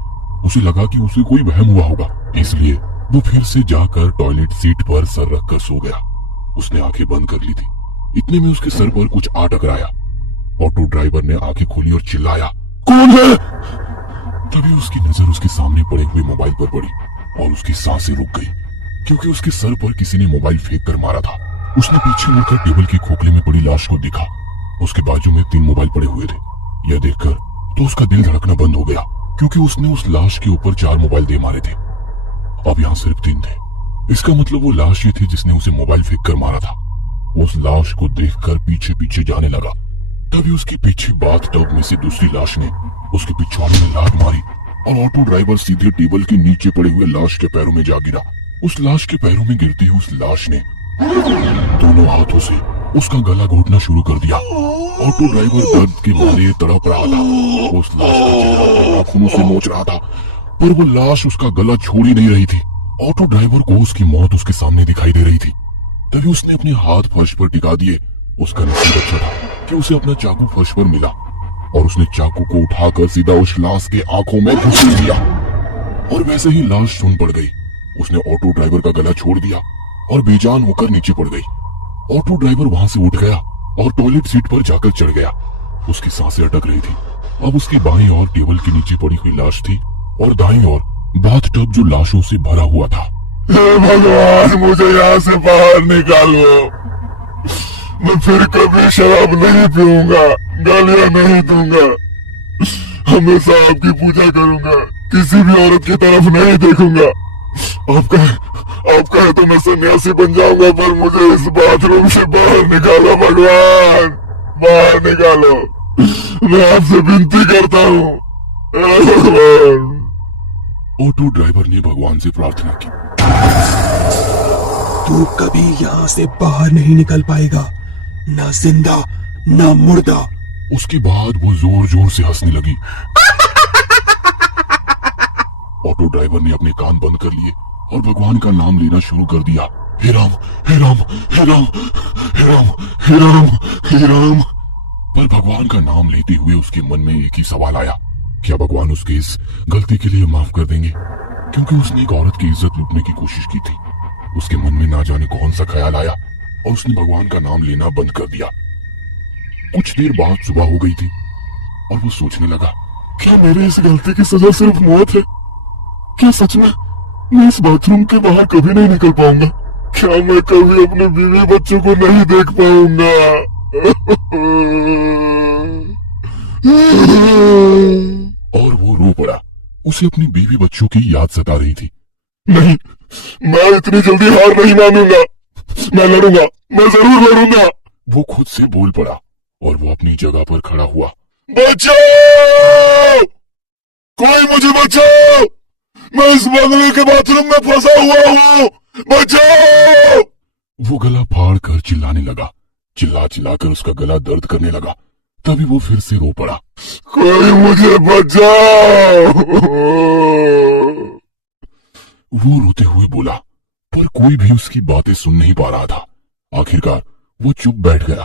उसे लगा कि उसे कोई वहम हुआ होगा, इसलिए वो फिर से जाकर टॉयलेट सीट पर सर रखकर सो गया। उसने आंखें बंद कर ली थी। इतने में उसके सर पर कुछ आ टकराया। ऑटो ड्राइवर ने आंखें खोली और चिल्लाया, कौन है? तभी उसकी नजर उसके सामने पड़े हुए मोबाइल पर पड़ी और उसकी सांसें रुक गई, क्योंकि उसके सर पर किसी ने मोबाइल फेंक कर मारा था। उसने पीछे मुड़कर टेबल के खोखले में पड़ी लाश को देखा। उसके बाजू में 3 मोबाइल पड़े हुए थे। यह देखकर तो उसका दिल धड़कना बंद हो गया। क्योंकि उसने उस लाश के ऊपर 4 मोबाइल दे मारे थे। अब यहाँ सिर्फ 3 थे। इसका मतलब वो लाश ही थी जिसने उसे मोबाइल फेंक कर मारा था। उस लाश को देखकर पीछे पीछे जाने लगा। तभी उसके पीछे बाथ टब में से दूसरी लाश ने उसके पिछवाड़े में लात मारी और ऑटो ड्राइवर सीधे टेबल के नीचे पड़े हुए लाश के पैरों में जा गिरा। उस लाश के पैरों में गिरते ही उस लाश ने दोनों हाथों से उसका गला घोटना शुरू कर दिया। ऑटो ड्राइवर दर्द के मारे तड़प रहा था। उस लाश का चेहरा नाखूनों से नोच रहा था, पर वो लाश उसका गला छोड़ ही नहीं रही थी। ऑटो ड्राइवर को उसकी मौत उसके सामने दिखाई दे रही थी। तभी उसने अपने हाथ फर्श पर टिका दिए। उसका नसीब अच्छा था कि उसे अपना चाकू फर्श पर मिला और उसने चाकू को उठाकर सीधा उस लाश के आंखों में घुस दिया और वैसे ही लाश सुन पड़ गई। उसने ऑटो ड्राइवर का गला छोड़ दिया और बेजान होकर नीचे पड़ गई। ऑटो ड्राइवर वहां से उठ गया और टॉयलेट सीट पर जाकर चढ़ गया। उसकी सांसें अटक रही थी। अब उसकी बाईं ओर टेबल के नीचे पड़ी हुई लाश थी और दाईं ओर बाथ टब जो लाशों से भरा हुआ था। हे भगवान, मुझे यहाँ से बाहर निकालो। मैं फिर कभी शराब नहीं पीऊंगा, गालियां नहीं दूंगा, हमेशा आपकी पूजा करूंगा, किसी भी औरत की तरफ नहीं देखूंगा। आपका है तो मैं सन्यासी बन जाऊंगा, पर मुझे इस बाथरूम से बाहर निकालो भगवान, बाहर निकालो। मैं आपसे विनती करता हूँ भगवान। ऑटो ड्राइवर ने भगवान से प्रार्थना की। तू कभी यहाँ से बाहर नहीं निकल पाएगा, ना जिंदा ना मुर्दा। उसके बाद वो जोर जोर से हंसने लगी। ऑटो ड्राइवर ने अपने कान बंद कर लिए और भगवान का नाम लेना शुरू कर दिया। हे राम, हे राम, हे राम, हे राम, हे राम, हे राम। पर भगवान का नाम लेते हुए उसके मन में एक ही सवाल आया, क्या भगवान उसके इस गलती के लिए माफ कर देंगे? क्योंकि उसने एक औरत की इज्जत लूटने की कोशिश की थी। उसके मन में ना जाने कौन सा ख्याल आया और उसने भगवान का नाम लेना बंद कर दिया। कुछ देर बाद सुबह हो गई थी और वो सोचने लगा, क्या मेरी इस गलती की सजा सिर्फ मौत है? क्या सच में मैं इस बाथरूम के बाहर कभी नहीं निकल पाऊंगा? क्या मैं कभी अपने बीवी बच्चों को नहीं देख पाऊंगा? और वो रो पड़ा। उसे अपनी बीवी बच्चों की याद सता रही थी। नहीं, मैं इतनी जल्दी हार नहीं मानूंगा। मैं लड़ूंगा, मैं जरूर लड़ूंगा। वो खुद से बोल पड़ा और वो अपनी जगह पर खड़ा हुआ। बचाओ! कोई मुझे बचाओ! मैं इस बंगले के बाथरूम में फंसा हुआ हूँ, बचाओ! वो गला फाड़ कर चिल्लाने लगा। चिल्ला चिल्लाकर उसका गला दर्द करने लगा। तभी वो फिर से रो पड़ा। कोई मुझे बचाओ! वो रोते हुए बोला, पर कोई भी उसकी बातें सुन नहीं पा रहा था। आखिरकार वो चुप बैठ गया।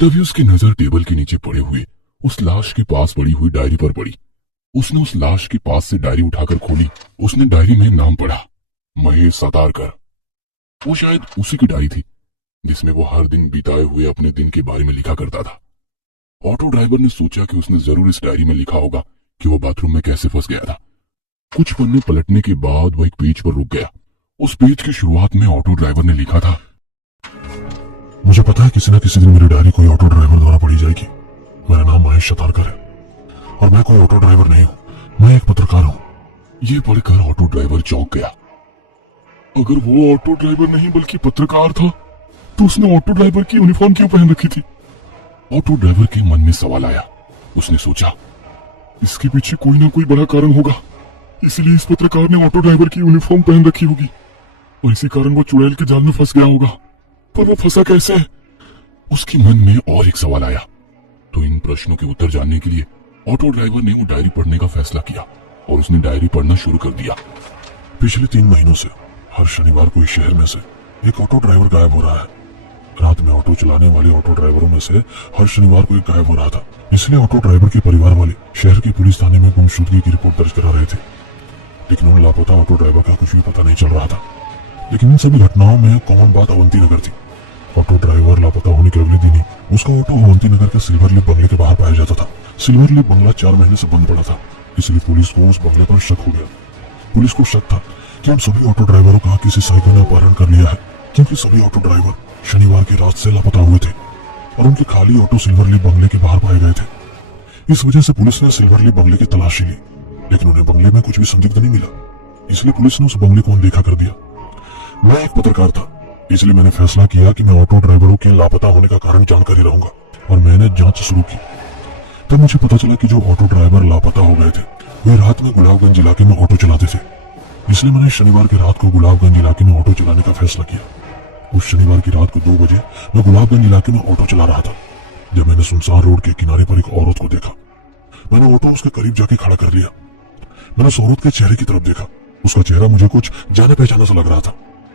तभी उसकी नजर टेबल के नीचे पड़े हुए उस लाश के पास पड़ी हुई डायरी पर पड़ी। उसने उस लाश के पास से डायरी उठाकर खोली। उसने डायरी में नाम पढ़ा, महेश सतारकर। वो शायद उसी की डायरी थी जिसमें वो हर दिन बिताए हुए अपने दिन के बारे में लिखा करता था। ऑटो ड्राइवर ने सोचा कि उसने जरूर इस डायरी में लिखा होगा कि वो बाथरूम में कैसे फंस गया था। कुछ पन्ने पलटने के बाद वो एक पेज पर रुक गया। उस पेज की शुरुआत में ऑटो ड्राइवर ने लिखा था, मुझे पता है किसी न किसी दिन मेरी डायरी कोई ऑटो ड्राइवर द्वारा पढ़ी जाएगी। मेरा नाम महेश सतारकर है और मैं कोई ऑटो ड्राइवर नहीं हूँ, मैं एक पत्रकार हूँ। ये पढ़कर ऑटो ड्राइवर चौंक गया। अगर वो ऑटो ड्राइवर नहीं बल्कि पत्रकार था तो उसने ऑटो ड्राइवर की यूनिफॉर्म क्यों पहन रखी थी? ऑटो ड्राइवर के मन में सवाल आया। उसने सोचा, इसके पीछे कोई ना कोई बड़ा कारण होगा, इसलिए इस पत्रकार ने ऑटो ड्राइवर की यूनिफॉर्म पहन रखी होगी और इसी कारण वो चुड़ैल के जाल में फंस गया होगा। पर वो फंसा कैसे? उसके मन में और एक सवाल आया। तो इन प्रश्नों के उत्तर जानने के लिए ऑटो ड्राइवर ने वो डायरी पढ़ने का फैसला किया और उसने डायरी पढ़ना शुरू कर दिया। पिछले 3 महीनों से हर शनिवार को इस शहर में से एक ऑटो ड्राइवर गायब हो रहा है। रात में ऑटो चलाने वाले ऑटो ड्राइवरों में से हर शनिवार को एक गायब हो रहा था। इसलिए ऑटो ड्राइवर के परिवार वाले शहर के पुलिस थाने में गुमशुदगी की रिपोर्ट दर्ज करा रहे थे, लेकिन उन लापता ऑटो ड्राइवर का कुछ भी पता नहीं चल रहा था। लेकिन इन सभी घटनाओं में कॉमन बात अवंती नगर थी। ऑटो ड्राइवर लापता होने के अगले दिन ही उसका ऑटो अवंती नगर के सिल्वर लिप बंगले के बाहर पाया जाता था। सिल्वर लिप बंगला 4 महीने से बंद पड़ा था, इसलिए पुलिस को उस बंगले पर शक हो गया। पुलिस को शक था कि उन सभी ऑटो ड्राइवरों का किसी साइको ने अपहरण कर लिया है, क्योंकि सभी ऑटो ड्राइवर शनिवार की रात से लापता हुए थे और उनके खाली ऑटो सिल्वर लिप बंगले के बाहर पाए गए थे। इस वजह से पुलिस ने सिल्वर लिप बंगले की तलाशी ली लेकिन उन्हें बंगले में कुछ भी संदिग्ध नहीं मिला, इसलिए पुलिस ने उस बंगले को अनदेखा कर दिया। मैं एक पत्रकार था, इसलिए मैंने फैसला किया कि मैं ऑटो ड्राइवरों के लापता होने का कारण जानकर ही रहूंगा, और मैंने जांच शुरू की। तब मुझे पता चला कि जो ऑटो ड्राइवर लापता हो गए थे वे रात में गुलाबगंज इलाके में ऑटो चलाते थे। इसलिए मैंने शनिवार की रात को गुलाबगंज इलाके में ऑटो चलाने का फैसला किया। उस शनिवार की रात को 2 बजे मैं गुलाबगंज इलाके में ऑटो चला रहा था जब मैंने सुनसान रोड के किनारे पर एक औरत को देखा। मैंने ऑटो उसके करीब जाके खड़ा कर लिया। मैंने उस औरत के चेहरे की तरफ देखा। उसका चेहरा मुझे कुछ जाने पहचाना सा लग रहा था,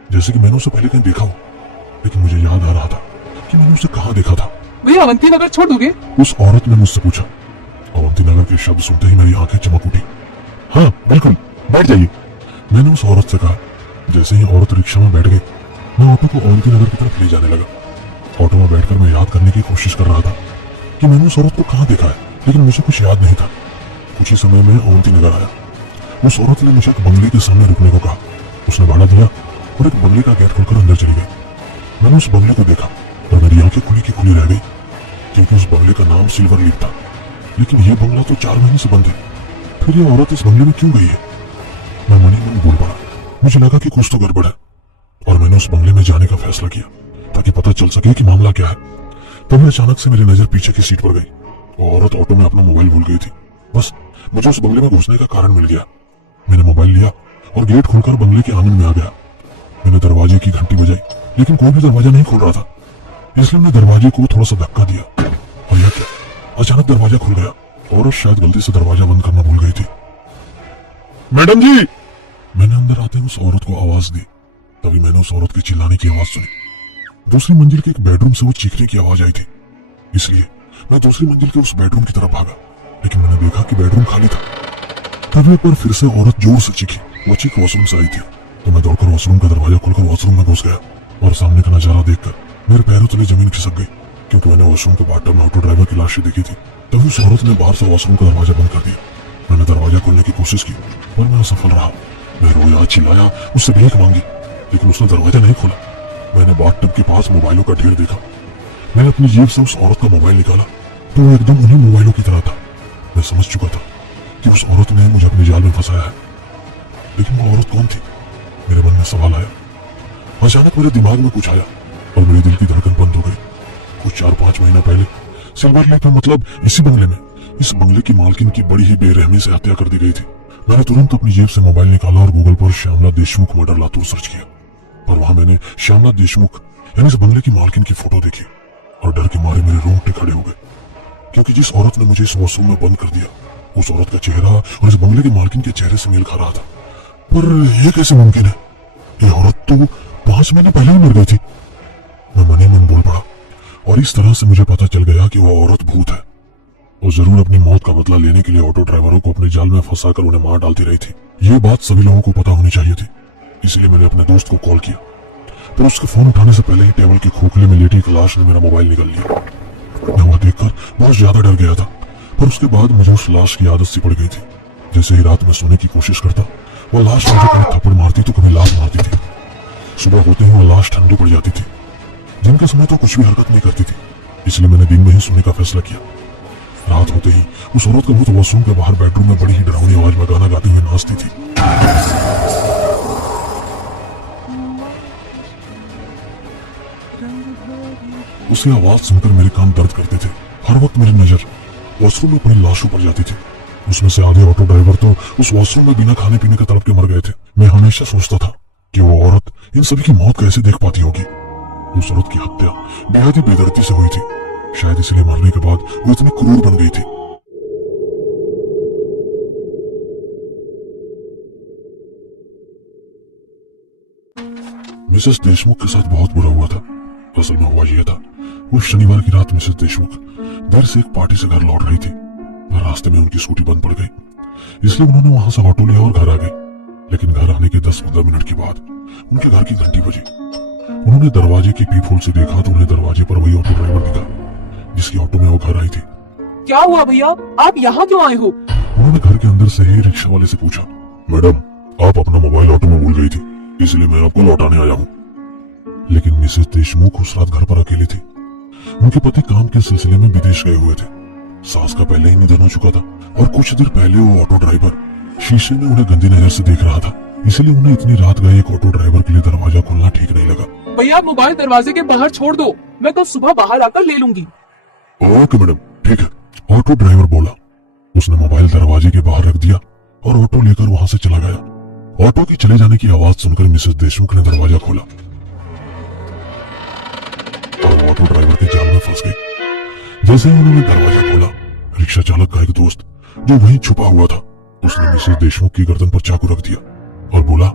जैसे कि मैंने उसे पहले कहीं देखा हो, लेकिन मुझे याद आ रहा था कि मैंने उसे कहाँ देखा था। भैया अवंती नगर छोड़ दोगे? उस औरत ने मुझसे पूछा। अवंती नगर के शब्द सुनते ही मेरी आंखें चमक उठी। हाँ बिल्कुल, बैठ जाइए, मैंने उस औरत से कहा। जैसे ही औरत रिक्शा में बैठ गई, मैं ऑटो को अवंती नगर की तरफ ले जाने लगा। ऑटो में बैठकर मैं याद करने की कोशिश कर रहा था कि मैंने उस औरत को कहाँ देखा है, लेकिन मुझे कुछ याद नहीं था। कुछ ही समय में अवंती नगर आया। उस औरत ने मुझे एक बंगले के सामने रुकने को कहा। उसने भाड़ा दिया और एक बंगले का गेट खोलकर अंदर चली गई। मैंने उस बंगले को देखा और मेरी आंखें खुली की खुली रह गई, क्योंकि उस बंगले का नाम सिल्वर लीफ था। लेकिन यह बंगला तो 4 महीने से बंद है। फिर यह औरत इस बंगले में क्यों गई है? मैं मन ही मन बोल पड़ा। मुझे लगा कि कुछ तो गड़बड़ है, और मैंने उस बंगले में जाने का फैसला किया ताकि पता चल सके कि मामला क्या है। तभी अचानक से मेरी नजर पीछे की सीट पर गई। वो औरत ऑटो में अपना मोबाइल भूल गई थी। बस मुझे उस बंगले में घुसने का कारण मिल गया। मैंने मोबाइल लिया और गेट खोलकर बंगले के आंगन में आ गया। मैंने दरवाजे की घंटी बजाई, लेकिन कोई भी दरवाजा नहीं खोल रहा था। इसलिए मैंने दरवाजे को थोड़ा सा धक्का दिया, और यह क्या, अचानक दरवाजा खुल गया। औरत शायद गलती से दरवाजा बंद करना भूल गई थी। मैडम जी, मैंने अंदर आते ही उस औरत को आवाज दी। तभी मैंने उस औरत के चिल्लाने की आवाज सुनी। दूसरी मंजिल के एक बेडरूम से वो चीखने की आवाज आई थी। इसलिए मैं दूसरी मंजिल के उस बेडरूम की तरफ भागा, लेकिन मैंने देखा कि बेडरूम खाली था। तभी एक बार फिर से औरत जोर से चीखी। वो चीख वॉशरूम से आई थी, तो मैं दौड़कर वॉशरूम का दरवाजा खोलकर वॉशरूम में घुस गया, और सामने का नजारा देखकर मेरे पैरों तले जमीन खिसक गई, क्योंकि मैंने वॉशरूम के बाथटब में ऑटो ड्राइवर की लाश देखी थी। तभी उस औरत ने बाहर से वॉशरूम का दरवाजा बंद कर दिया। मैंने दरवाजा खोलने की कोशिश की, पर मैं असफल रहा। मैं रोया, चिल्लाया, उससे भीख मांगी, लेकिन उसने दरवाजा नहीं खोला। मैंने बाथटब के पास मोबाइलों का ढेर देखा। मैंने अपनी जेब से उस औरत का मोबाइल निकाला, तो वो एकदम उन्हीं मोबाइलों की तरह था। मैं समझ चुका था कि उस औरत ने मुझे अपने जाल में फंसाया है, लेकिन वो औरत कौन थी? मेरे मन में सवाल आया। अचानक मेरे दिमाग में कुछ आया और मेरे दिल की धड़कन बंद हो गई। कुछ 4-5 महीने पहले सिल्वर लेक में, मतलब इसी बंगले में, इस बंगले की मालकिन की बड़ी ही बेरहमी से हत्या कर दी गई थी। मैंने तुरंत अपनी जेब से मोबाइल निकाला और गूगल पर श्यामला देशमुख मर्डर लातूर सर्च किया, पर वहां मैंने श्यामला देशमुख यानी इस बंगले की मालकिन की फोटो देखी, और डर के मारे मेरे रोंगटे खड़े हो गए, क्योंकि जिस औरत ने मुझे इस वॉशरूम में बंद कर दिया, उस औरत का चेहरा और इस बंगले की मालकिन के चेहरे से मेल खा रहा था। पर यह कैसे मुमकिन है? ये औरत तो 5 महीने पहले ही मर गई थी। मैं मन ही मन बोल पड़ा, और इस तरह से मुझे पता चल गया कि वो औरत भूत है, और जरूर अपनी मौत का बदला लेने के लिए ऑटो ड्राइवरों को अपने जाल में फंसाकर उन्हें मार डालती रही थी। ये बात सभी लोगों को पता होनी चाहिए थी। इसलिए मैंने अपने दोस्त को कॉल किया, पर उसके फोन उठाने से पहले ही टेबल के खोखले में लेटी एक लाश ने मेरा मोबाइल निकाल लिया। मैं वह देखकर बहुत ज्यादा डर गया था, पर उसके बाद मुझे उस लाश की आदत सी पड़ गई थी। जैसे ही रात में सोने की कोशिश करता, वह लाश मुझे कभी थप्पड़ मारती तो कभी लात मारती थी। सुबह होते ही वह लाश ठंडी पड़ जाती थी। दिन के समय तो कुछ भी हरकत नहीं करती थी, इसलिए मैंने दिन में ही सोने का फैसला किया। रात होते ही उस औरत का भूत वॉशरूम के बाहर बेडरूम में बड़ी ही डरावनी आवाज में गाना गाते हुए नाचती थी। उसकी आवाज सुनकर मेरे कान दर्द करते थे। हर वक्त मेरी नजर वॉशरूम में पड़ी लाशों पर जाती थी। उसमें से आधे ऑटो ड्राइवर तो उस वॉशरूम में बिना खाने पीने के तड़प के मर गए थे। मैं हमेशा सोचता था कि वो औरत इन सभी की मौत कैसे देख पाती होगी। उस औरत की हत्या बेहद ही बेदर्दी से हुई थी, शायद इसलिए मरने के बाद वो इतनी क्रूर बन गई थी। मिसेस देशमुख के साथ बहुत बुरा हुआ था। असल में हुआ यह था, वो शनिवार की रात मिसेस देशमुख देर से एक पार्टी से घर लौट रही थी, पर रास्ते में उनकी स्कूटी बंद पड़ गई। इसलिए उन्होंने वहां से ऑटो लिया और घर आ गई। लेकिन घर आने के 10-15 मिनट के बाद उनके घर की घंटी बजी। उन्होंने दरवाजे की पीप होल से देखा तो उन्हें दरवाजे पर वही ऑटो ड्राइवर दिखा जिसकी ऑटो में वो घर आई थी। क्या हुआ भैया, आप यहाँ क्यों आए हो? उन्होंने घर के अंदर से ही रिक्शा वाले से पूछा, मैडम आप अपना मोबाइल ऑटो में भूल गई थी, इसलिए मैं आपको लौटाने आया हूँ। लेकिन मिसेस देशमुख उस रात घर पर अकेली थी। उनके पति काम के सिलसिले में विदेश गए हुए थे। सास का पहले ही निधन हो चुका था और कुछ देर पहले वो ऑटो ड्राइवर शीशे में उन्हें गंदी नजर से देख रहा था, इसलिए उन्हें इतनी रात गए एक ऑटो ड्राइवर के लिए दरवाजा खोलना ठीक नहीं लगा। भैया आप मोबाइल दरवाजे के बाहर छोड़ दो, मैं कल सुबह बाहर आकर ले लूंगी। ओके मैडम, ठीक है, ऑटो ड्राइवर बोला। उसने मोबाइल दरवाजे के बाहर रख दिया और ऑटो लेकर वहां से चला गया। ऑटो की चले जाने की आवाज सुनकर मिसेस देशमुख ने दरवाजा खोला और वो ऑटो ड्राइवर के जाल में फंस गई। जैसे ही उन्होंने दरवाजा खोला, रिक्शा चालक का एक दोस्त जो वहीं छुपा हुआ था, उसने मिसेस देशमुख की गर्दन पर चाकू रख दिया और बोला,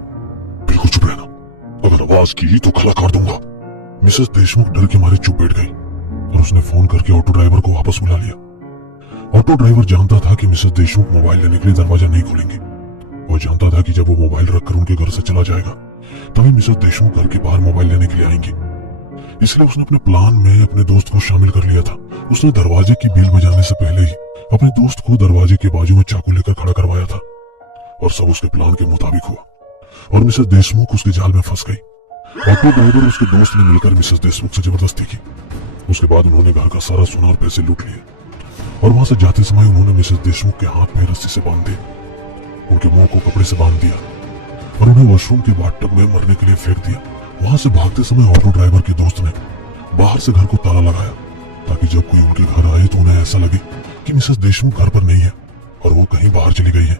बिल्कुल चुप रहना, अगर आवाज की तो खला काट दूंगा। मिसेस देशमुख डर के मारे चुप बैठ गई और उसने फोन करके ऑटो ड्राइवर को वापस बुला लिया। ऑटो ड्राइवर जानता था कि मिसेस देशमुख मोबाइल लेने के लिए दरवाजा नहीं खोलेंगे। वो जानता था कि जब वो मोबाइल रखकर उनके घर से चला जाएगा तभी मिसेस देशमुख घर के बाहर मोबाइल लेने के लिए आएंगे। इसलिए उसने अपने प्लान में अपने दोस्त को शामिल कर लिया था। उसने दरवाजे की बेल बजाने से पहले ही अपने दोस्त को दरवाजे के बाजू में चाकू लेकर खड़ा करवाया था और सब उसके प्लान के मुताबिक हुआ और मिसेस देशमुख उसके जाल में फंस गई। ऑटो ड्राइवर और उसके दोस्त ने मिलकर मिसेस देशमुख से जबरदस्ती की। उसके बाद उन्होंने घर का सारा सोना और पैसे लूट लिए और वहां से जाते समय उन्होंने मिसेस देशमुख के हाथ में रस्सी से बांध दिया, उनके मुंह को कपड़े से बांध दिया और उन्हें वॉशरूम के बाथटब में मरने के लिए फेंक दिया। वहां से भागते समय ऑटो ड्राइवर के दोस्त ने बाहर से घर को ताला लगाया ताकि जब कोई उनके घर आए तो उन्हें ऐसा लगे कि मिसेस देशमुख घर पर नहीं है और वो कहीं बाहर चली गई है।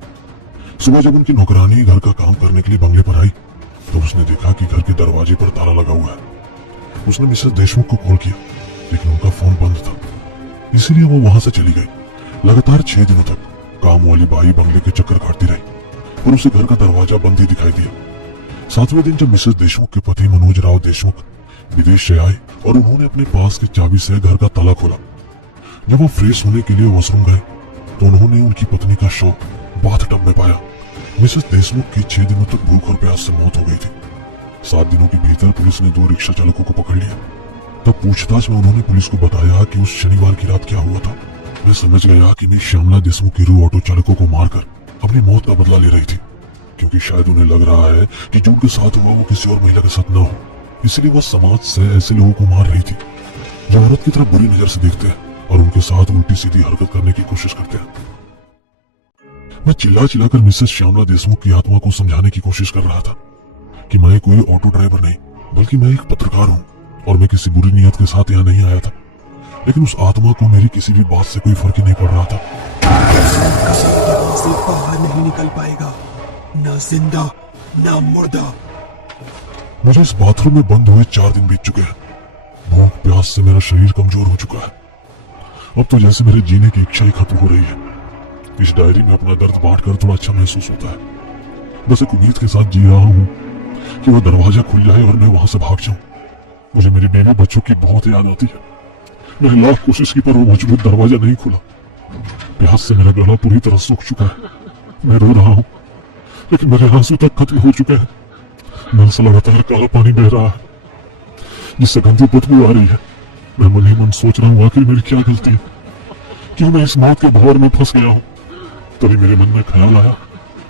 सुबह जब उनकी नौकरानी घर का काम करने के लिए बंगले पर आई तो उसने देखा कि घर के दरवाजे पर ताला लगा हुआ है। उसने मिसेस देशमुख को कॉल किया लेकिन उनका फोन बंद था, इसीलिए वो वहां से चली गई। लगातार 6 दिनों तक काम वाली बाई बंगले के चक्कर काटती रही और उसे घर का दरवाजा बंद ही दिखाई दिया। 7वें दिन जब मिसेस देशमुख के पति मनोज राव देशमुख विदेश से आए और उन्होंने अपने पास की चाबी से घर का ताला खोला, जब वो फ्रेश होने के लिए वॉशरूम गए तो उन्होंने उनकी पत्नी का शव बाथटब में पाया। मिसेस देशमुख की 6 दिनों तक भूख और प्यास से मौत हो गई थी। 7 दिनों के भीतर पुलिस ने 2 रिक्शा चालकों को पकड़ लिया। तब पूछताछ में उन्होंने पुलिस को बताया कि उस शनिवार की रात क्या हुआ था। वे समझ गया कि मैं श्यामला देशमुख की रूह ऑटो चालकों को मारकर अपनी मौत का बदला ले रही थी, क्योंकि शायद उन्हें लग रहा है कि जो उनके साथ हुआ वो किसी और महिला के साथ न हो, इसलिए वो समाज से ऐसे लोगों को मार रही थी जो औरत की तरफ बुरी नजर से देखते हैं और उनके साथ उल्टी सीधी हरकत करने की कोशिश करते हैं। मैं चिल्ला चिल्लाकर मिसेस श्यामला देशमुख की आत्मा को समझाने की कोशिश कर रहा था कि मैं कोई ऑटो ड्राइवर नहीं बल्कि मैं एक पत्रकार हूँ और मैं किसी बुरी नियत के साथ यहाँ नहीं आया था, लेकिन उस आत्मा को मेरी किसी भी बात से कोई फर्क ही नहीं पड़ रहा था। यहाँ से बाहर नहीं निकल पाएगा, ना जिंदा ना मुर्दा। मुझे इस बाथरूम में बंद हुए 4 दिन बीत चुके हैं। भूख प्यास से मेरा शरीर कमजोर हो चुका है। अब तो जैसे मेरे जीने की इच्छा ही खत्म हो रही है। इस डायरी में अपना दर्द बांटकर थोड़ा अच्छा महसूस होता है। बस एक उम्मीद के साथ जी रहा हूँ कि वो दरवाजा खुल जाए और मैं वहां से भाग जाऊं। मुझे मेरे बीवी बच्चों की बहुत याद आती है। मैंने लाख कोशिश की पर वो मजबूत दरवाजा नहीं खुला। प्यास से मेरा गला पूरी तरह सूख चुका है। मैं रो रहा हूँ लेकिन मेरे आंसू तक खत्म हो चुके हैं। नल से लगातार काला पानी बह रहा है जिससे गंदी बदबू आ रही है। मैं मन ही मन सोच रहा हूँ आखिर मेरी क्या गलती है, क्यों मैं इस मौत के भंवर में फंस गया हूँ। तभी मेरे मन में ख्याल आया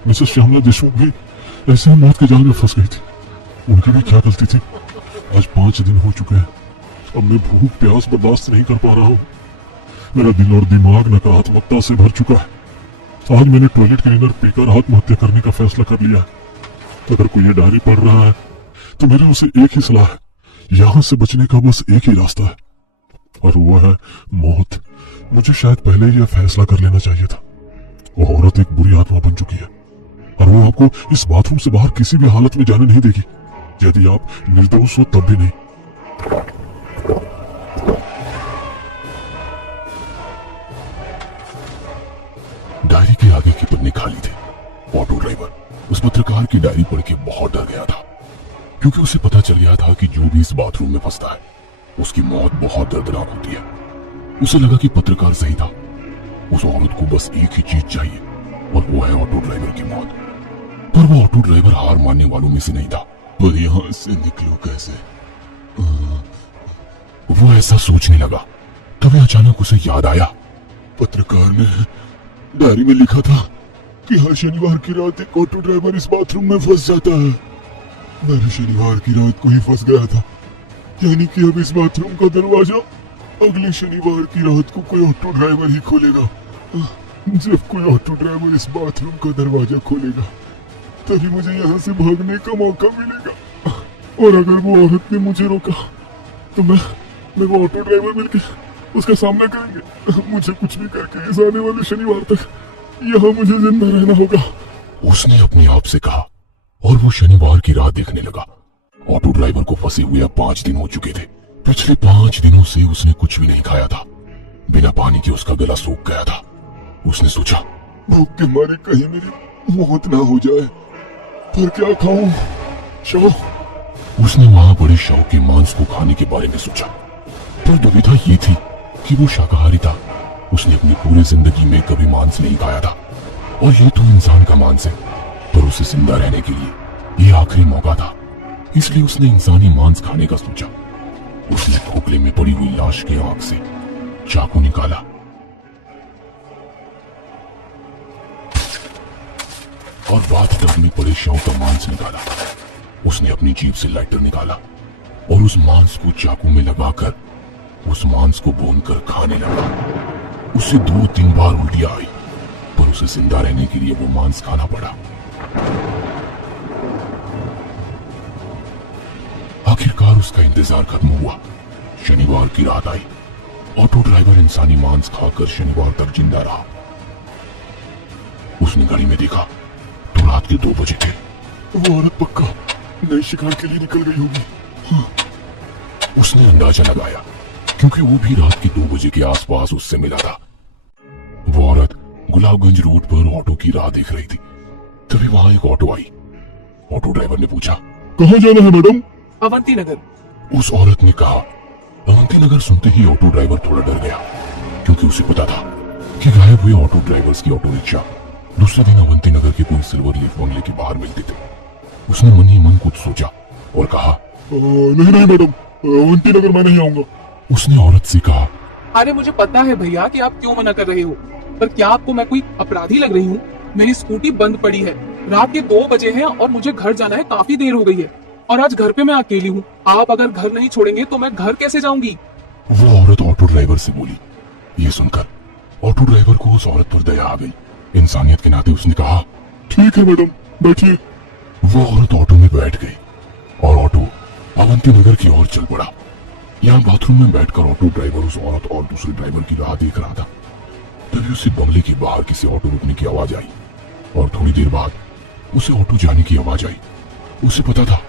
मिसेस श्यामला देशमुख भी ऐसे ही मौत के जाल में फंस गई थी। उनकी भी क्या गलती थी। आज 5 दिन हो चुके हैं। अब मैं भूख प्यास बर्दाश्त नहीं कर पा रहा हूँ। मेरा दिल और दिमाग नकारात्मकता से भर चुका है। आज मैंने टॉयलेट क्लीनर पीकर आत्महत्या करने का फैसला कर लिया है। अगर कोई ये डायरी पढ़ रहा है तो मेरी उसे एक ही सलाह है, यहाँ से बचने का बस एक ही रास्ता है और वो है मौत। मुझे शायद पहले ही यह फैसला कर लेना चाहिए था। वो औरत एक बुरी आत्मा बन चुकी है और वो आपको इस बाथरूम से बाहर किसी भी हालत में जाने नहीं देगी, यदि आप निर्दोष हो तब भी नहीं। डायरी के आगे की पन्ने खाली थे। ऑटो ड्राइवर उस पत्रकार की डायरी पढ़ के बहुत डर गया था, क्योंकि उसे पता चल गया था कि जो भी इस बाथरूम में फंसता है उसकी मौत बहुत दर्दनाक होती है। उसे लगा कि पत्रकार सही था। उस औरत को बस एक ही चीज चाहिए और वो है ऑटो ड्राइवर की मौत। पर वो ऑटो ड्राइवर हार मानने वालों में से नहीं था। पर यहां से निकलो कैसे? वो ऐसा सोचने लगा, तभी अचानक उसे याद आया पत्रकार ने डायरी में लिखा था कि हर शनिवार की रात एक ऑटो ड्राइवर इस बाथरूम में फंस जाता है। मैं शनिवार की रात को ही फंस गया था, यानी कि अब इस बाथरूम का दरवाजा अगले शनिवार की रात को कोई ऑटो ड्राइवर ही खोलेगा। जब कोई ऑटो ड्राइवर इस बाथरूम का दरवाजा खोलेगा तभी मुझे यहाँ से भागने का मौका मिलेगा। और अगर वो औरत ने मुझे रोका तो मैं वो ऑटो ड्राइवर मिलकर उसका सामना करेंगे। मुझे कुछ भी करके इस आने वाले शनिवार तक यहाँ मुझे जिंदा रहना होगा, उसने अपने आप से कहा। और वो शनिवार की राह देखने लगा। ऑटो ड्राइवर को फंसे हुए अब 5 दिन हो चुके थे। पिछले 5 दिनों से उसने कुछ भी नहीं खाया था। बिना पानी के उसका गला सूख गया था। उसने सोचा, भूख के मारे कहीं मेरी मौत ना हो जाए, पर क्या खाऊं? शव। उसने वहां बड़े शव के मांस को खाने के बारे में सोचा, पर दुविधा ये थी कि वो शाकाहारी था। उसने अपनी पूरी जिंदगी में कभी मांस नहीं खाया था और ये तो इंसान का मांस है, पर उसे जिंदा रहने के लिए ये आखिरी मौका था। इसलिए उसने इंसानी मांस खाने का सोचा। उसने खोखले में पड़ी हुई लाश की आंख से चाकू निकाला और बाथटब में पड़े शव का मांस निकाला। उसने अपनी जीभ से लाइटर निकाला और उस मांस को चाकू में लगाकर उस मांस को भूनकर खाने लगा। उसे 2-3 बार उल्टियां आई, पर उसे जिंदा रहने के लिए वो मांस खाना पड़ा। आखिरकार उसका इंतजार खत्म हुआ। शनिवार की रात आई। ऑटो ड्राइवर इंसानी मांस खाकर शनिवार तक जिंदा रहा। उसने घड़ी में देखा तो रात के 2 बजे थे। वो औरत पक्का नए शिकार के लिए निकल गई होगी। उसने अंदाजा लगाया क्योंकि वो भी रात के 2 बजे के आसपास उससे मिला था। वो औरत गुलाबगंज रोड पर ऑटो की राह देख रही थी। तभी वहां एक ऑटो आई। ऑटो ड्राइवर ने पूछा, कहाँ जाना है मैडम? अवंती नगर। उस औरत ने कहा। अवंती नगर सुनते ही ऑटो ड्राइवर थोड़ा डर गया, क्योंकि उसे पता था कि गायब हुए ऑटो ड्राइवर्स की ऑटो रिक्शा दूसरे दिन अवंती नगर के कोई सिल्वर लीफ बंगले के बाहर मिलते थे। उसने मन ही मन कुछ सोचा और कहा, नहीं नहीं मैडम, अवंती नगर मैं नहीं आऊंगा। उसने औरत से कहा, अरे मुझे पता है भैया कि आप क्यों मना कर रहे हो, पर क्या आपको मैं कोई अपराधी लग रही हूँ? मेरी स्कूटी बंद पड़ी है, रात के 2 बजे हैं और मुझे घर जाना है, काफी देर हो गई है और आज घर पे मैं अकेली हूँ। आप अगर घर नहीं छोड़ेंगे तो मैं घर कैसे जाऊंगी? वो औरत ऑटो ड्राइवर से बोली। ये सुनकर ऑटो ड्राइवर को उस औरत पर दया आ गई। इंसानियत के नाते उसने कहा, ठीक है मैडम, बैठिए। वो औरत ऑटो में बैठ गई और ऑटो अवंती नगर की ओर चल पड़ा। यहाँ बाथरूम में बैठकर ऑटो ड्राइवर उस औरत और दूसरे ड्राइवर की राह देख रहा था। तभी उसे बंगले के बाहर किसी ऑटो रुकने की आवाज आई और थोड़ी देर बाद उसे ऑटो जाने की आवाज आई। उसे पता था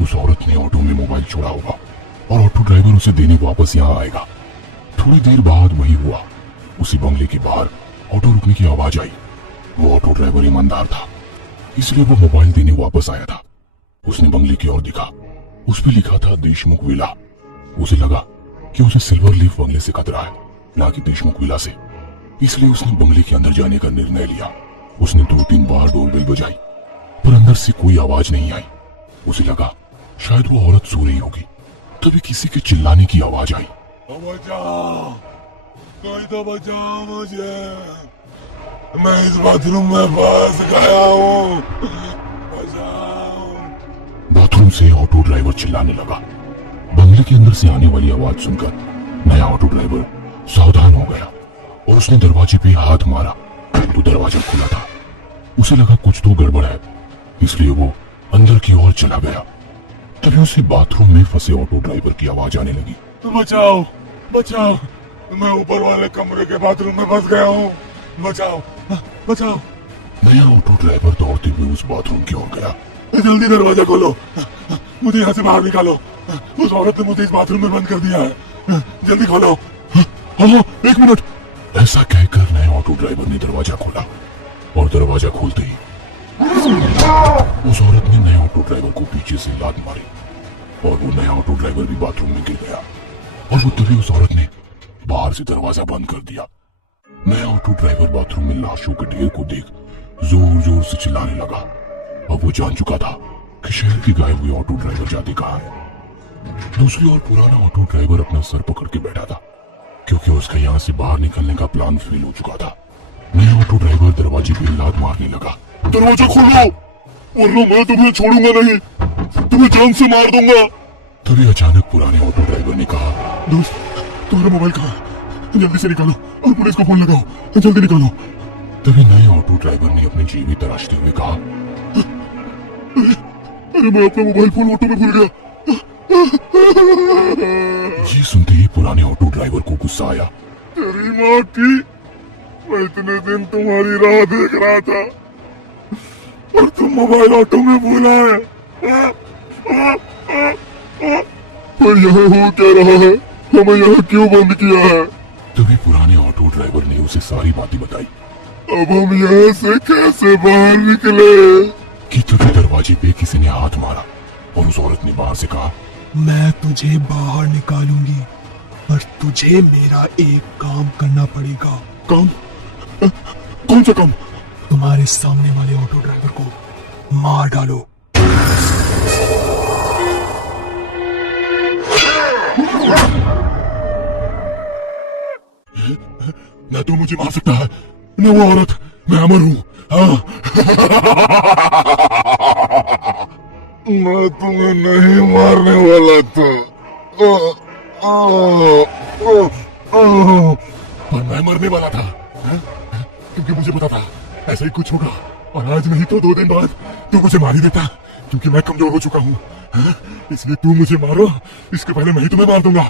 उस औरत ने ऑटो में मोबाइल छोड़ा होगा और ऑटो ड्राइवर उसे देने वापस यहाँ आएगा। थोड़ी देर बाद वही हुआ। उसी बंगले के बाहर ऑटो रुकने की आवाज आई। वो ऑटो ड्राइवर ईमानदार था, इसलिए वो मोबाइल देने वापस आया था। उसने बंगले की ओर देखा। उस पर लिखा था देशमुख विला। उसे लगा कि उसे सिल्वर लीफ बंगले से खतरा है, ना कि देशमुख विला से। इसलिए उसने बंगले के अंदर जाने का निर्णय लिया। उसने 2-3 बार डोरबेल बजाई, पर अंदर से कोई आवाज नहीं आई। उसे लगा शायद वो औरत सो रही होगी। तभी किसी के चिल्लाने की आवाज आई, बचाओ, कोई तो बचाओ मुझे, मैं इस बाथरूम में फंस गया हूँ, बचाओ। बाथरूम से ऑटो ड्राइवर चिल्लाने लगा। बंगले के अंदर से आने वाली आवाज सुनकर नया ऑटो ड्राइवर सावधान हो गया और उसने दरवाजे पे हाथ मारा तो दरवाजा खुला था। उसे लगा कुछ तो गड़बड़ है, इसलिए वो अंदर की ओर चला गया। तभी उसे बाथरूम में फंसे ऑटो ड्राइवर की आवाज आने लगी, बचाओ, बचाओ, मैं ऊपर वाले कमरे के बाथरूम में फंस गया हूँ, बचाओ, बचाओ। नया ऑटो ड्राइवर दौड़ते हुए उस बाथरूम की ओर गया। जल्दी दरवाजा खोलो, मुझे यहाँ से बाहर निकालो, उस औरत ने मुझे इस बाथरूम में बंद कर दिया है, जल्दी खोलो। हाँ, 1 मिनट। ऐसा कहकर नए ऑटो ड्राइवर ने दरवाजा खोला और दरवाजा खोलते ही उस औरत ने नए ऑटो ड्राइवर को पीछे से लात मारी और वो नया ऑटो ड्राइवर भी बाथरूम में गिर गया। और वो तभी उस औरत ने बाहर से दरवाजा बंद कर दिया। नया ऑटो ड्राइवर बाथरूम में लाशों के ढेर को देख जोर जोर से चिल्लाने लगा। अब वो जान चुका था कि शहर के गायब हुए ऑटो ड्राइवर जाते कहाँ है। दूसरी ओर पुराना ऑटो ड्राइवर अपना सर पकड़ के बैठा था, क्योंकि उसका यहाँ से बाहर निकलने का प्लान फेल हो चुका था। नया ऑटो ड्राइवर दरवाजे पे लात मारने लगा। दरवाजा खोलो, वरना मैं तुम्हें छोड़ूंगा नहीं, तुम्हें जान से मार दूंगा। तभी अचानक पुराने ऑटो ड्राइवर ने कहा, दोस्त, तुम्हारा मोबाइल कहाँ है? जल्दी से निकालो और पुलिस को फोन लगाओ, जल्दी निकालो। तभी नए ऑटो ड्राइवर ने अपनी जेबी तराशते हुए कहा, अरे मैं अपना मोबाइल फोन ऑटो में भूल गया। ये सुनते ही पुराने ऑटो ड्राइवर को गुस्सा आया। तेरी माँ की, मैं इतने दिन तुम्हारी राह देख रहा था और तुम मोबाइल ऑटो में भूला है। पर यहाँ हो क्या रहा है? हमें यहाँ क्यों बंद किया है? तभी पुराने ऑटो ड्राइवर ने उसे सारी बातें बताई। अब हम यहाँ से कैसे बाहर निकले? कि तभी दरवाजे पे किसी ने हाथ मारा और उस औरत ने बाहर से कहा, मैं तुझे बाहर निकालूंगी, पर तुझे मेरा एक काम करना पड़ेगा। काम? कौन सा काम? तुम्हारे सामने वाले ऑटो ड्राइवर को मार डालो। न तो मुझे मार सकता है, न वो औरत। मैं अमर हूँ। हाँ। मैं तुम्हें नहीं मारने वाला था, पर मैं मरने वाला था, क्योंकि मुझे पता था ऐसा ही कुछ होगा। और आज नहीं तो 2 दिन बाद तू मुझे मार ही देता, क्योंकि मैं कमजोर हो चुका हूँ। इसलिए तू मुझे मारो, इसके पहले मैं ही तुम्हें मार दूंगा।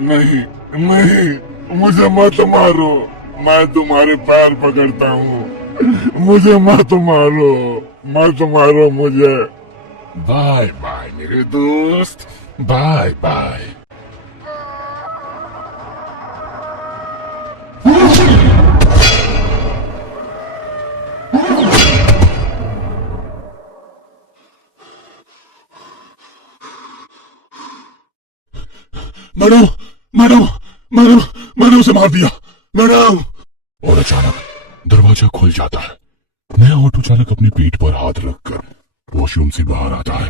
नहीं नहीं, मुझे मत मारो, मैं तुम्हारे पैर पकड़ता हूँ। मुझे मत मारो, मत मारो मुझे। बाय बाय मेरे दोस्त, bye bye. Madam madam madam, मैंने उसे मार दिया मैडम। और अचानक दरवाजा खुल जाता है। नया ऑटो चालक अपने पीठ पर हाथ रखकर वॉशरूम से बाहर आता है।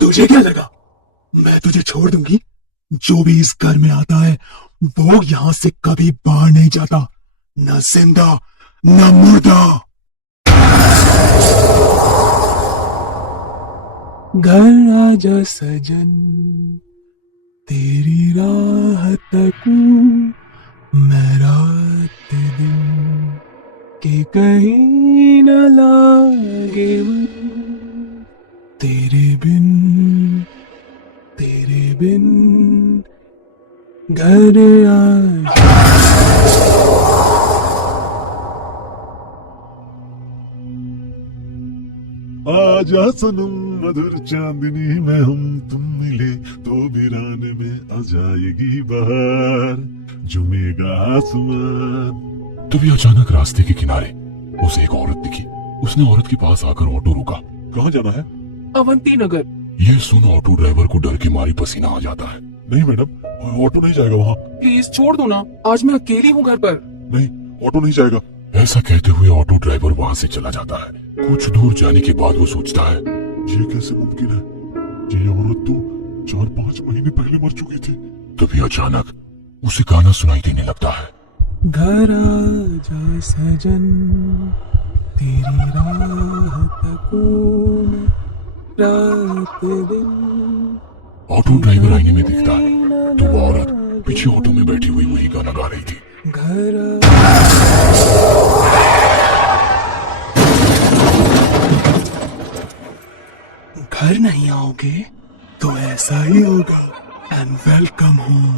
तुझे क्या लगा मैं तुझे छोड़ दूंगी? जो भी इस घर में आता है वो यहाँ से कभी बाहर नहीं जाता, न जिंदा न मुर्दा। घर आजा सजन, तेरी राह तकूं मैं रात दिन, के कहीं न लागे मन, तेरे बिन घर आजा। आजा सनम मधुर चांदनी में हम तुम मिले तो वीराने में आ जाएगी बहार, झूमेगा आसमान। तभी अचानक रास्ते के किनारे उसे एक औरत दिखी। उसने औरत के पास आकर ऑटो रोका। कहाँ जाना है? अवंती नगर। ये सुन ऑटो ड्राइवर को डर के मारे पसीना आ जाता है। नहीं मैडम, ऑटो नहीं जाएगा वहाँ। प्लीज छोड़ दो ना, आज मैं अकेली हूँ घर पर। नहीं, ऑटो नहीं जाएगा। ऐसा कहते हुए ऑटो ड्राइवर वहाँ से चला जाता है। कुछ दूर जाने के बाद वो सोचता है, ये कैसे मुमकिन है? ये औरत तो 4-5 महीने पहले मर चुकी थी। तभी अचानक उसे गाना सुनाई देने लगता है। घर आजा सजन, तेरी राह तकूं रात दिन। ऑटो ड्राइवर आईने में दिखता है तो वो औरत पीछे ऑटो में बैठी हुई वही गाना गा रही थी। घर नहीं आओगे तो ऐसा ही होगा। And welcome home.